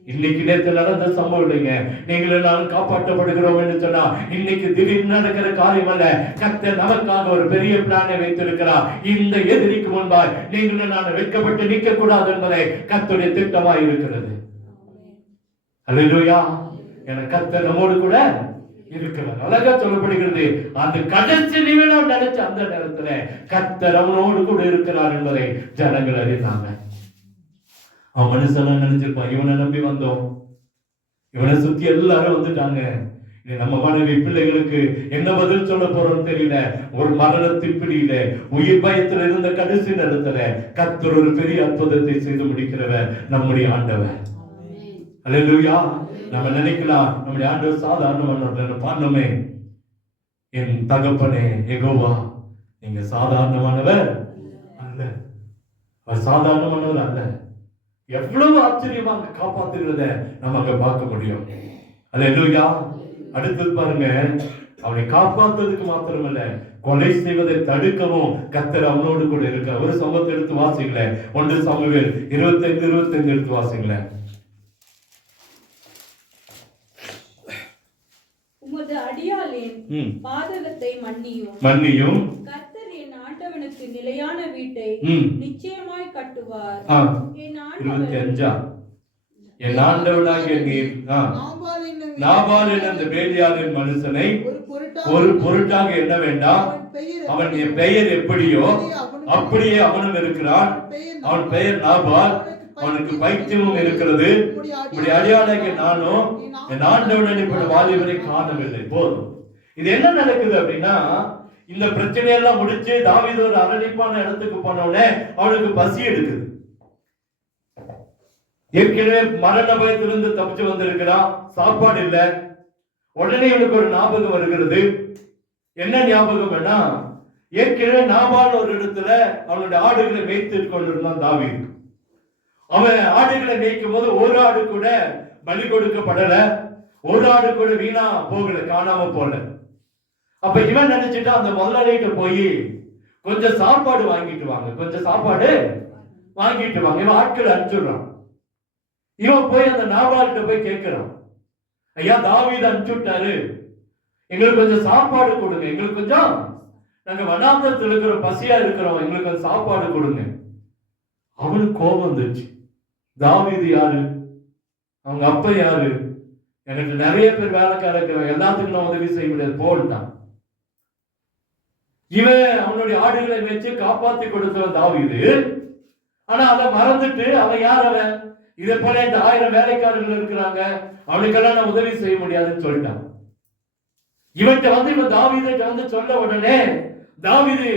இன்னைக்கு நேற்று நடந்த சம்பவம் இல்லைங்க. நீங்கள் நானும் காப்பாற்றப்படுகிறோம் என்று சொன்னா இன்னைக்கு திடீர்னு நடக்கிற காரியம் அல்ல. கர்த்தர் நமக்காக ஒரு பெரிய பிளானை வைத்திருக்கிறார். இந்த எதிரிக்கு முன்பாய் நீங்களும் நான் வெட்கப்பட்டு நிற்க கூடாது என்பதை கர்த்தருடைய திட்டமாய் இருக்கிறது. அல்லேலூயா. என கர்த்தர் நம்மோடு கூட இருக்கிறார். அழகா சொல்லப்படுகிறது, அந்த கடைசி நிமிடம் நினைச்ச அந்த நேரத்துல கர்த்தர் அவனோடு கூட இருக்கிறார் என்பதை ஜனங்கள் அறிந்தாங்க. அவன் மனுஷன் நினைச்சிருப்பான், இவனை நம்பி வந்தோம், இவனை சுத்தி எல்லாரும் வந்துட்டாங்க, நம்ம மனைவி பிள்ளைகளுக்கு என்ன பதில் சொல்ல போறோம்னு தெரியல. ஒரு மரணத்தின் பிடியில உயிர் பயத்தில் இருந்த கடைசி நேரத்துல கர்த்தர் ஒரு பெரிய அற்புதத்தை செய்து முடிக்கிறவர் நம்முடைய ஆண்டவர். அல்லேலூயா. நம்ம நினைக்கலாம் நம்முடைய ஆண்டவர் சாதாரணமானவர் பாடணுமே, என் தகப்பனே யெகோவா நீங்க சாதாரணமானவர் அல்ல, அவர் சாதாரணமானவர் அல்ல. எவ்வளவு ஆச்சரியமாக காப்பாத்துகிறத நம்ம அங்க பார்க்க முடியும். அல்லேலூயா. அடுத்தது பாருங்க, அவனை காப்பாற்றுவதற்கு மாத்திரமல்ல, கொலை செய்வதை தடுக்கவும் கர்த்தர் அவனோடு கூட இருக்க. ஒரு சம்பவத்தை எடுத்து வாசிங்களேன். 1 சாமுவேல் 25:25 எடுத்து வாசிங்களேன். உமது அடியாளின் பாதகத்தை மன்னியும் கர்த்தர் என் ஆண்டவனுக்கு நிலையான வீட்டை நிச்சயமாய் கட்டுவார். 25 என் ஆண்டவனாகிய நீர் நாபால் என்ற அந்த பேலியாளின் மனுஷனை ஒரு பொருட்டாக எண்ண வேண்டாம். அவன் என் பெயர் எப்படியோ அப்படியே அவனும் இருக்கிறான். அவன் பெயர் நாபால், அவனுக்கு பைத்தியமும் இருக்கிறது. இப்படி அடியாளாகிய நானும் என் ஆண்டவன் இப்படி வாலிபரை காணவில்லை. போதும். இது என்ன நடக்குது அப்படின்னா, இந்த பிரச்சனையெல்லாம் முடிச்சு தாவீது ஒரு அரணிப்பான இடத்துக்கு போன உடனே அவனுக்கு பசி எடுக்குது. ஏற்கனவே மரண பயத்திலிருந்து தப்பிச்சு வந்திருக்கிறான், சாப்பாடு இல்ல. உடனே இவனுக்கு ஒரு ஞாபகம் வருகிறது. என்ன ஞாபகம்னா, ஏற்கனவே நாபால் ஒரு இடத்துல அவனுடைய ஆடுகளை மேய்த்து கொண்டிருந்தான் தாவீது. அவன் ஆடுகளை மேய்க்கும் போது ஒரு ஆடு கூட பலி கொடுக்கப்படல, ஒரு ஆடு கூட வீணா போகல, காணாம போல. அப்ப இவன் நினைச்சிட்டு அந்த முதலாளிகிட்ட போய் கொஞ்சம் சாப்பாடு வாங்கிட்டு வாங்க, கொஞ்சம் சாப்பாடு வாங்கிட்டு வாங்க. இவன் ஆட்கள் அனுப்பிச்சுடுறான். இவன் போய் அந்த நாபால்கிட்ட போய் கேட்கிறான், ஐயா தாவீது அனுப்பிச்சுட்டாரு, எங்களுக்கு கொஞ்சம் சாப்பாடு கொடுங்க, எங்களுக்கு கொஞ்சம், நாங்க வனாந்தரத்தில் இருக்கிற பசியா இருக்கிறோம், எங்களுக்கு கொஞ்சம் சாப்பாடு கொடுங்க. அவனுக்கு கோபம் வந்துச்சு. தாவீது யாரு, அவங்க அப்பா யாரு, எனக்கு நிறைய பேர் வேலைக்காரங்க, எல்லாத்துக்கும் நான் உதவி செய்ய முடியாது போட்டான். இவன் அவனுடைய ஆடுகளை வச்சு காப்பாத்தி கொடுத்தவன் தாவீது. ஆனா அதை மறந்துட்டு அவன் யார், அவன் இதே போல இந்த 1000 வேலைக்காரர்கள் இருக்கிறாங்க, அவனுக்கெல்லாம் நான் உதவி செய்ய முடியாதுன்னு சொல்லிட்டான். இவன்கிட்ட வந்து இவன் தாவீதை வந்து சொல்ல உடனே தாவீது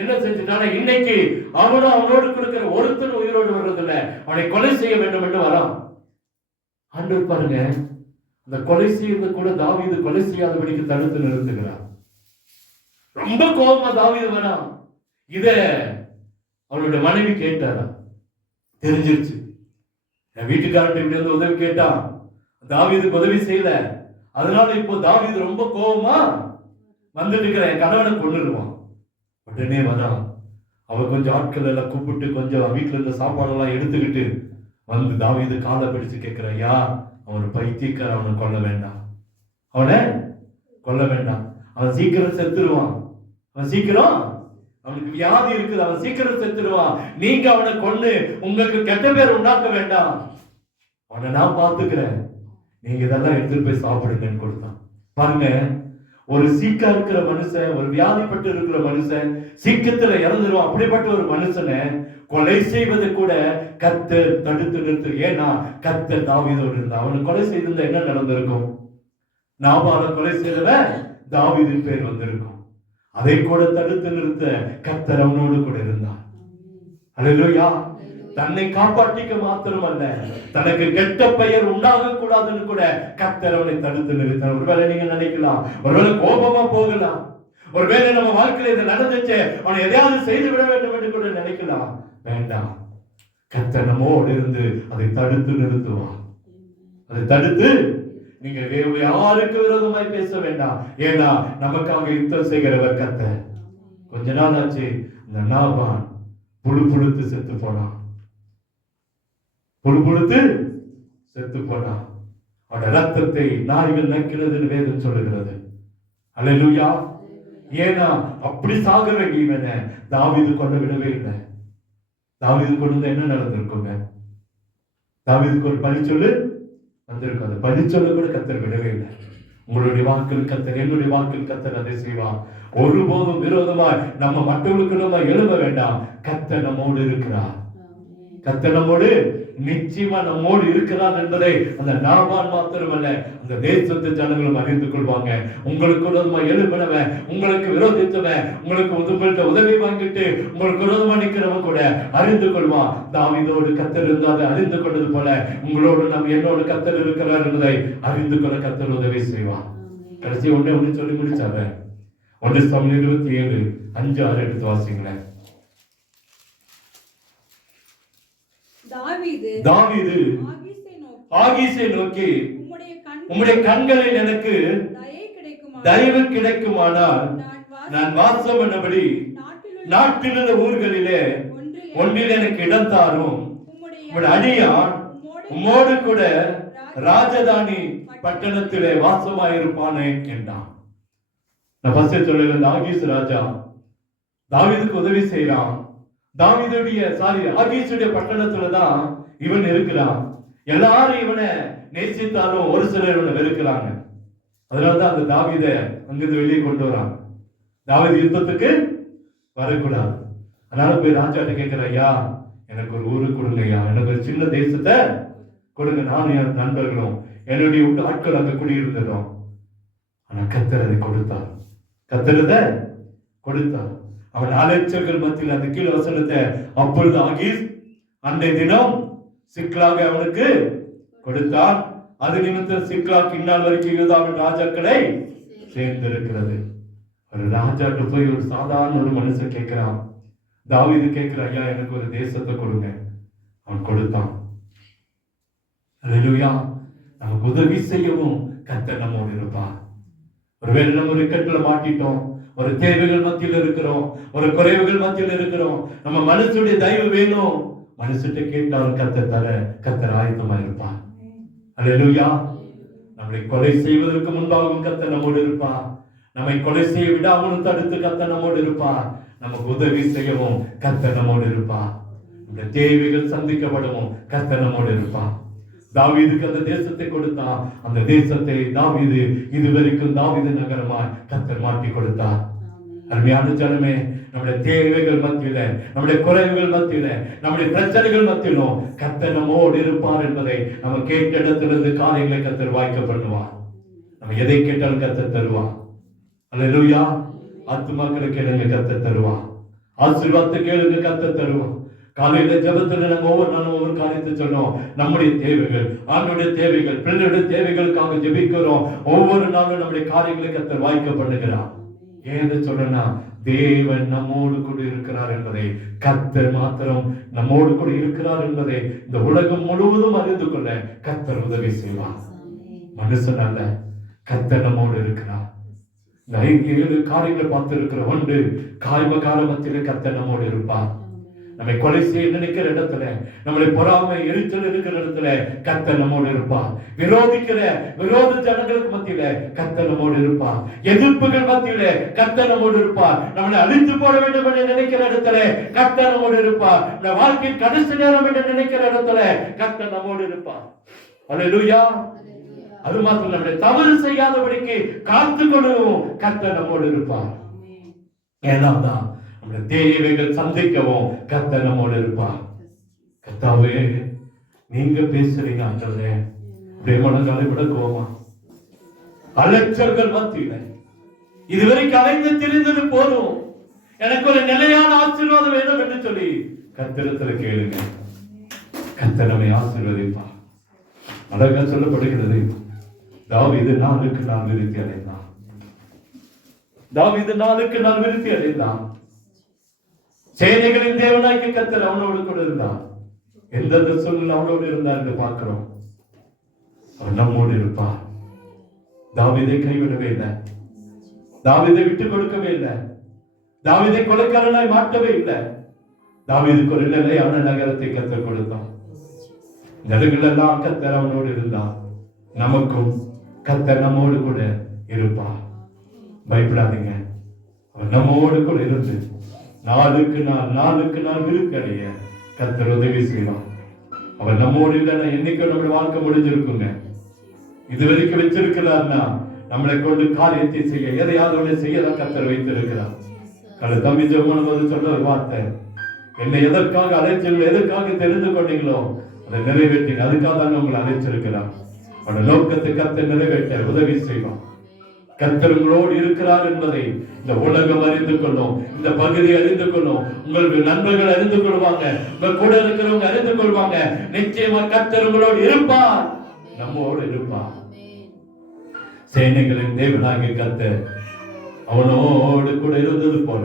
என்ன செஞ்சுட்டான, இன்னைக்கு அவனும் அவனோடு கொடுக்கிற ஒருத்தன் உயிரோடு வர்றதில்லை, அவனை கொலை செய்ய வேண்டும் என்று வரான். ஆண்டவர் பாருங்க, அந்த கொலை செய்யறது கூட தாவீது கொலை செய்யாதபடிக்கு தடுத்து நிறுத்துகிறார். ரொம்ப கோபமா தாவீது வரான். இத அவனுடைய மனைவி கேட்டாரா, தெரிஞ்சிருச்சு. என் வீட்டுக்காரர்கிட்ட இப்படி வந்து உதவி கேட்டான், தாவீதுக்கு உதவி செய்யல, அதனால இப்போ தாவீது ரொம்ப கோபமா வந்துட்டு இருக்கிற என் கணவனை கொண்டுருவான். உடனே வரான். அவ கொஞ்சம் ஆட்கள் எல்லாம் கூப்பிட்டு கொஞ்சம் வீட்டுல இருந்த சாப்பாடெல்லாம் எடுத்துக்கிட்டு வந்து தாவீது காலை பிடிச்சு கேட்கிற, யா அவன் பைத்தியக்கார, அவனை கொல்ல வேண்டாம், அவனை கொல்ல வேண்டாம், அவன் சீக்கிரம் செத்துருவான், அவன் சீக்கிரம், அவனுக்கு வியாதி இருக்குது, அவன் சீக்கிரம் செத்துருவான், நீங்க அவனை கொண்டு உங்களுக்கு கெட்ட பேர் உண்டாக்க வேண்டாம், அவனை நான் பாத்துக்கிறேன், நீங்க இதெல்லாம் எடுத்துட்டு போய் சாப்பிடுங்கன்னு கொடுத்தான். பாருங்க, ஒரு சீக்கா இருக்கிற மனுஷன், ஒரு வியாதிப்பட்டு இருக்கிற மனுஷன் சீக்கிரத்துல இறந்துருவான். அப்படிப்பட்ட ஒரு மனுஷனை கொலை செய்வது கூட கர்த்தர் தடுத்து நிறுத்து. ஏன்னா கர்த்தர் தாவீதோடு இருந்தான். அவனை கொலை செய்திருந்தா என்ன நடந்திருக்கும்? நாபாலை கொலை செய்தவன் தாவீதின் பேர் வந்திருக்கும். அதை கூட தடுத்து நிறுத்த கர்த்தர் அவனோடு கூட இருந்தான். அல்லேலூயா. தன்னை காப்பாற்றிக்க மாத்திரமல்ல, தனக்கு கெட்ட பெயர் உண்டாக கூடாதுன்னு கூட கர்த்தர் அவனை தடுத்து நிறுத்தினார். ஒருவேளை நீங்க நினைக்கலாம், ஒருவேளை கோபமா போகலாம், ஒருவேளை நம்ம வாழ்க்கையில இது நடந்துச்சு, அவனை எதையாவது செய்து விட வேண்டும் என்று கூட நினைக்கலாம். வேண்டாம், கர்த்தர் நம்மோடு இருந்து அதை தடுத்து நிறுத்துவான். அதை தடுத்து நீங்க யாருக்கு விரோதமாய் பேச வேண்டாம். ஏன்னா நமக்காக யுத்தம் செய்கிறவர் கர்த்தர். கொஞ்ச நாள் ஆச்சு, இந்த நாபான் புழு புழுத்து செத்து போனான். புழு புழுத்து செத்து போனான். அவட ரத்தத்தை நாய்கள் நக்கிறது வேதம் சொல்லுகிறது. அல்லேலூயா. ஏன்னா அப்படி சாக வேண்டியவன தாவீது கொண்டு விடவே இல்லை. தாவீது கொண்டு என்ன நடந்திருக்குங்க? தாவீதுக்கு ஒரு பழிச்சொல்லு வந்திருக்கும். அந்த பழிச்சொல்ல கூட கர்த்தர் விடவே இல்லை. உங்களுடைய வாக்கில் கர்த்தர், என்னுடைய வாக்கில் கர்த்தர் அதை செய்வான். ஒருபோதும் விரோதமாய் நம்ம மற்றவர்களுக்கு நம்ம எழுத வேண்டாம். கர்த்தர் நம்மோடு இருக்கிறார். கர்த்தர் நம்மோடு நிச்சயமா நம்மோடு இருக்கிறார் என்பதை அந்த நாபான் மாத்திரமல்ல, அந்த தேசத்து ஜனங்களும் அறிந்து கொள்வாங்க. உங்களுக்கு விரோதமா எழுப்பினவன், உங்களுக்கு விரோதித்தவன், உங்களுக்கு உங்கள்கிட்ட உதவி வாங்கிட்டு உங்களுக்கு விரோதமா நிற்கிறவன் கூட அறிந்து கொள்வான். தாவீதோடு கர்த்தர் இருந்தால் அறிந்து கொண்டது போல உங்களோடு என்னோடு கர்த்தர் இருக்கிறார் என்பதை அறிந்து கொள்ள கர்த்தர் உதவி செய்வான். கடைசி ஒண்ணு சொல்லி முடிச்சாங்க. 1 சாமுவேல் 27 5 6 எடுத்து வாசிங்களேன். தாவீது ஆகீசை நோக்கி, உம்முடைய கண்களில் எனக்கு தயவு கிடைக்குமானால் நான் வாசம் பண்ணபடி நாட்டிலுள்ள ஊர்களிலே ஒன்றில் எனக்கு இடம் தாரும். உம்முடைய அடியான் உம்மோடு கூட ராஜதானி பட்டணத்திலே வாசமாயிருப்பானே என்றான். நான் ஃபர்ஸ்ட் சொல்லல, ஆகீஸ் ராஜா தாவீதுக்கு உதவி செய்யறான். ஆகீசுடைய பட்டணத்துலதான் இவன் இருக்கிறான். எல்லாரும் இவனை நேசித்தாலும் ஒரு சிலர் இவனை வெறுக்கிறாங்க. அதனாலதான் அந்த தாவீதை அங்கிருந்து வெளியே கொண்டு வரான். தாவீது யுத்தத்துக்கு வரக்கூடாது. அதனால போய் ராஜாட்ட கேட்கிற, ஐயா எனக்கு ஒரு ஊரு கொடுங்க ஐயா, எனக்கு ஒரு சின்ன தேசத்தை கொடுங்க, நானும் என் நண்பர்களும் என்னுடைய ஆட்கள் அங்க குடியிருந்துடும். ஆனா கர்த்தர் அதை கொடுத்தார். கர்த்தர் கொடுத்தார். அவன் அலைச்சல்கள் மத்தியில் அந்த கீழ் வசனத்தை அப்பொழுது ஆகீஸ் அன்றைய தினம் சிக்லாக அவனுக்கு கொடுத்தான். அது நிமித்தம் சிக்லாக் இந்நாள் வரைக்கும் யூதாவின் ராஜாக்களை சேர்ந்திருக்கிறது. ஒரு ராஜாட்டு போய் ஒரு சாதாரண ஒரு மனுஷன் கேட்கிறான். தாவீது கேட்கிறான், ஐயா எனக்கு ஒரு தேசத்தை கொடுங்க. அவன் கொடுத்தான். அல்லேலூயா. நமக்கு உதவி செய்யவும் கர்த்தர் நம்மோடு இருப்பார். ஒருவேளை நம்ம ஒரு இக்கட்டுல மாட்டிட்டோம், ஒரு தேவைகள் மத்தியில் இருக்கிறோம், ஒரு குறைவுகள் மத்தியில் இருக்கிறோம், நம்ம மனசுடைய தயவு வேணும், மனசுட்ட கேட்டாலும் கர்த்தர் ஆயத்தமா இருப்பார். அல்லேலூயா. நம்மை கொலை செய்வதற்கு முன்பாகவும் கர்த்தர் நம்மோடு இருப்பார். நம்மை கொலை செய்ய விடாமலும் தடுத்து கர்த்தர் நம்மோடு இருப்பார். நமக்கு உதவி செய்யவும் கர்த்தர் நம்மோடு இருப்பார். இந்த தேவைகள் சந்திக்கப்படவும் கர்த்தர் நம்மோடு இருப்பார். தாவீதுக்கு அந்த தேசத்தை கொடுத்தான். அந்த தேசத்தை தாவீது இதுவரைக்கும் தாவீது நகரமாய் கர்த்தர் மாற்றி கொடுத்தார். அருமையான ஜனமே, நம்முடைய தேவைகள் மத்தியில, நம்முடைய குறைவுகள் மத்தியில, நம்முடைய பிரச்சனைகள் மத்தியிலும் கர்த்தர் நம்மோடு இருப்பார் என்பதை நம்ம கேட்ட இடத்திலிருந்து காரியங்களை கர்த்தர் வாய்க்க பண்ணுவார். நம்ம எதை கேட்டாலும் கர்த்தர் தருவார். அல்லேலூயா. ஆத்துமாக்களை கேளுங்க, கர்த்தர் தருவார். ஆசீர்வாதத்தை கேளுங்க, கர்த்தர் தருவார். காலையில ஜெபத்துல நம்ம ஒவ்வொரு நாளும் ஒவ்வொரு காரியத்தை சொன்னோம். நம்முடைய தேவைகள், ஆண்டுடைய தேவைகள், பிள்ளைகளுடைய தேவைகளுக்காக ஜெபிக்கிறோம். ஒவ்வொரு நாளும் நம்முடைய காரியங்களை கர்த்தர் வாய்க்க பண்ணுகிறார். ஏன்னு சொல்றேன்னா, தேவன் நம்மோடு கூட இருக்கிறார் என்பதை, கர்த்தர் மாத்திரம் நம்மோடு கூட இருக்கிறார் என்பதை இந்த உலகம் முழுவதும் அறிந்து கொள்ள கர்த்தர் உதவி செய்வார். மனுஷன் அல்ல, கர்த்தர் நம்மோடு இருக்கிறார். இந்த 7 காரியங்களை பார்த்து இருக்கிற ஒன்று, காய்ம காலமத்திலே கர்த்தர் நம்மோடு இருப்பார். நம்மை கொலை செய்ய நினைக்கிற இடத்துல, நம்மளை பொறாமை எரிச்சல் இருக்கிற இடத்துல கர்த்தர் நம்மோடு இருப்பார். விரோத ஜனங்களுக்கு மத்தியில கர்த்தர் நம்மோடு இருப்பார். எதிர்ப்புகள் மத்தியில கர்த்தர் நம்மோடு இருப்பார். நம்மளை அழித்து போட வேண்டும் என்று நினைக்கிற இடத்துல கர்த்தர் நம்மோடு இருப்பார். இந்த வாழ்க்கையின் கடைசி நேரம் என்று நினைக்கிற இடத்துல கர்த்தர் நம்மோடு இருப்பார். அல்லேலூயா. அது மாத்திரம் நம்மளை தவறு செய்யாதபடிக்கு காத்து கொள்ளவும் கர்த்தர் நம்மோடு இருப்பார். ஏனாதான் நம்முடைய தேவைகள் சந்திக்கவும் கர்த்தர் நம்மோடு இருப்பார். கர்த்தாவே, நீங்க பேசுறீங்க ஆண்டவரே, பிரேமனங்களை விடக்குவோமா? அலைச்சல்கள் மத்தியில இதுவரைக்கும் அலைந்து திரிந்தது போதும், எனக்கு ஒரு நிலையான ஆசீர்வாதம் வேணும் என்று சொல்லி கர்த்தரிடத்துல கேளுங்க. கர்த்தர் நம்மை ஆசீர்வதிப்பார். அழகா சொல்லப்படுகிறது, தாவீது நாளுக்கு நாள் விருத்தி அடைந்தான். தாவீது நாளுக்கு நாள் விருத்தி அடைந்தான். சேனைகளின் தேவனாகிய கர்த்தர் அவனோடு கூட இருந்தார். எந்தெந்த சூழ்நிலை அவனோடு இருந்தார் என்று பார்க்கிறோம். அவர் நம்மோடு இருப்பார். தாவீதை கைவிடவே இல்லை, தாவீதை விட்டு கொடுக்கவே இல்லை, தாவீதை கொலைக்காரனாய் மாற்றவே இல்லை. தாவீதுக்கு ஒரு நிலையான நகரத்தை கத்தர் கொடுத்தான். நடுகளெல்லாம் கத்தர் அவனோடு இருந்தான். நமக்கும் கத்தர் நம்மோடு கூட இருப்பார். பயப்படாதீங்க, அவர் நம்மோடு கூட இருந்து நாளுக்கு நாள் விருக்கடைய கத்தர் உதவி செய்வார். அவர் நம்மோடு இல்லைன்னா என்னைக்கும் நம்முடைய வாழ்க்கை முடிஞ்சிருக்குங்க. இது வரைக்கும் வச்சிருக்கிறார்னா நம்மளை கொண்டு காரியத்தை செய்ய எதையாவது ஒண்ணு செய்யதான் கத்தர் வைத்திருக்கிறார். தம்பி ஜெபம் சொல்ற ஒரு வார்த்தை, என்னை எதற்காக அழைச்சீங்களோ, எதற்காக தெரிந்து கொண்டீங்களோ அதை நிறைவேற்றீங்க. அதுக்காக தான் உங்களை அழைச்சிருக்கிறார். அவருடைய நோக்கத்தை கத்தர் நிறைவேற்ற உதவி செய்வார். கர்த்தர் உங்களோடு இருக்கிறார் என்பதை இந்த உலகம் அறிந்து கொள்ளும், இந்த பகுதி அறிந்து கொள்ளும், உங்களுடைய நண்பர்கள் அறிந்து கொள்வாங்க, உங்க கூட இருக்கிறவங்க அறிந்து கொள்வாங்க. நிச்சயமா கர்த்தர் உங்களோடு இருப்பார், நம்மோடு இருப்பார். சேனைகளின் தேவனாகிய கர்த்தர் அவனோடு கூட இருந்தது போல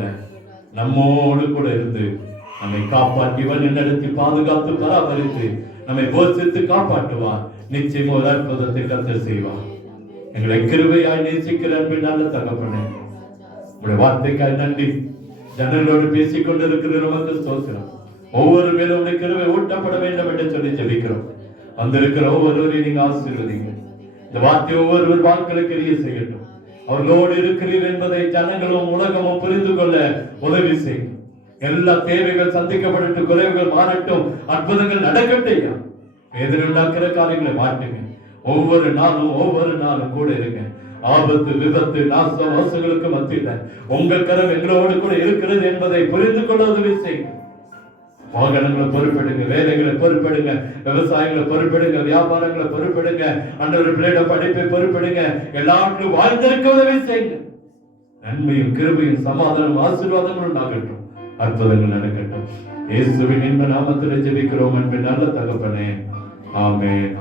நம்மோடு கூட இருந்து நம்மை காப்பாற்றி வழி நடத்தி பாதுகாத்து பராமரித்து நம்மை போஷித்து காப்பாற்றுவார். நிச்சயமா ஒரு அற்புதத்தை கர்த்தர் செய்வார். எங்களை கிருபையாய் நேசிக்கிற அன்பின் நல்ல தகப்பனே, உங்களுடைய வார்த்தைக்காய் நன்றி. ஜனங்களோடு பேசிக் கொண்டிருக்கிற நமக்கு ஸ்தோத்திரம். ஒவ்வொரு மேலும் உடைய கிருபை ஊட்டப்பட வேண்டும் என்று சொல்லி ஜெபிக்கிறோம். வந்திருக்கிற ஒவ்வொருவரையும் நீங்க ஆசீர்வதிங்க. இந்த வார்த்தை ஒவ்வொருவர் வாழ்க்கையில் கிரிய செய்யட்டும். அவர்களோடு இருக்கிறீர் என்பதை ஜனங்களும் உலகமும் புரிந்து கொள்ள உதவி செய்யும். எல்லா தேவைகள் சந்திக்கப்படட்டும், குறைவுகள் மாறட்டும், அற்புதங்கள் நடக்கட்டும். வேதனை உண்டாக்குற காரியங்களை மாற்றுங்க. ஒவ்வொரு நாளும் கூட இருங்க. ஆபத்து, விபத்து, நாசம், மோசங்களுக்கு மத்தியில உங்க கரம் எங்களோடு கூட இருக்கிறது என்பதை புரிந்து கொள்ள உதவி செய்யுங்க. வாகனங்களை பொறுப்பெடுங்க, வேலைகளை பொறுப்பெடுங்க, விவசாயங்களை பொறுப்பெடுங்க, வியாபாரங்களை பொறுப்பெடுங்க, அன்றொரு பிள்ளையோட படிப்பை பொறுப்பெடுங்க. எல்லாருக்கும் வாழ்ந்திருக்க உதவி செய்யுங்க. நன்மையும் கிருபையும் சமாதானம் ஆசீர்வாதங்களும் உண்டாகட்டும், அற்புதங்கள் நடக்கட்டும். இயேசுவின் இன்ப நாமத்தில் ஜெபிக்கிறோம் அன்பின் நல்ல தகப்பனே, ஆமென்.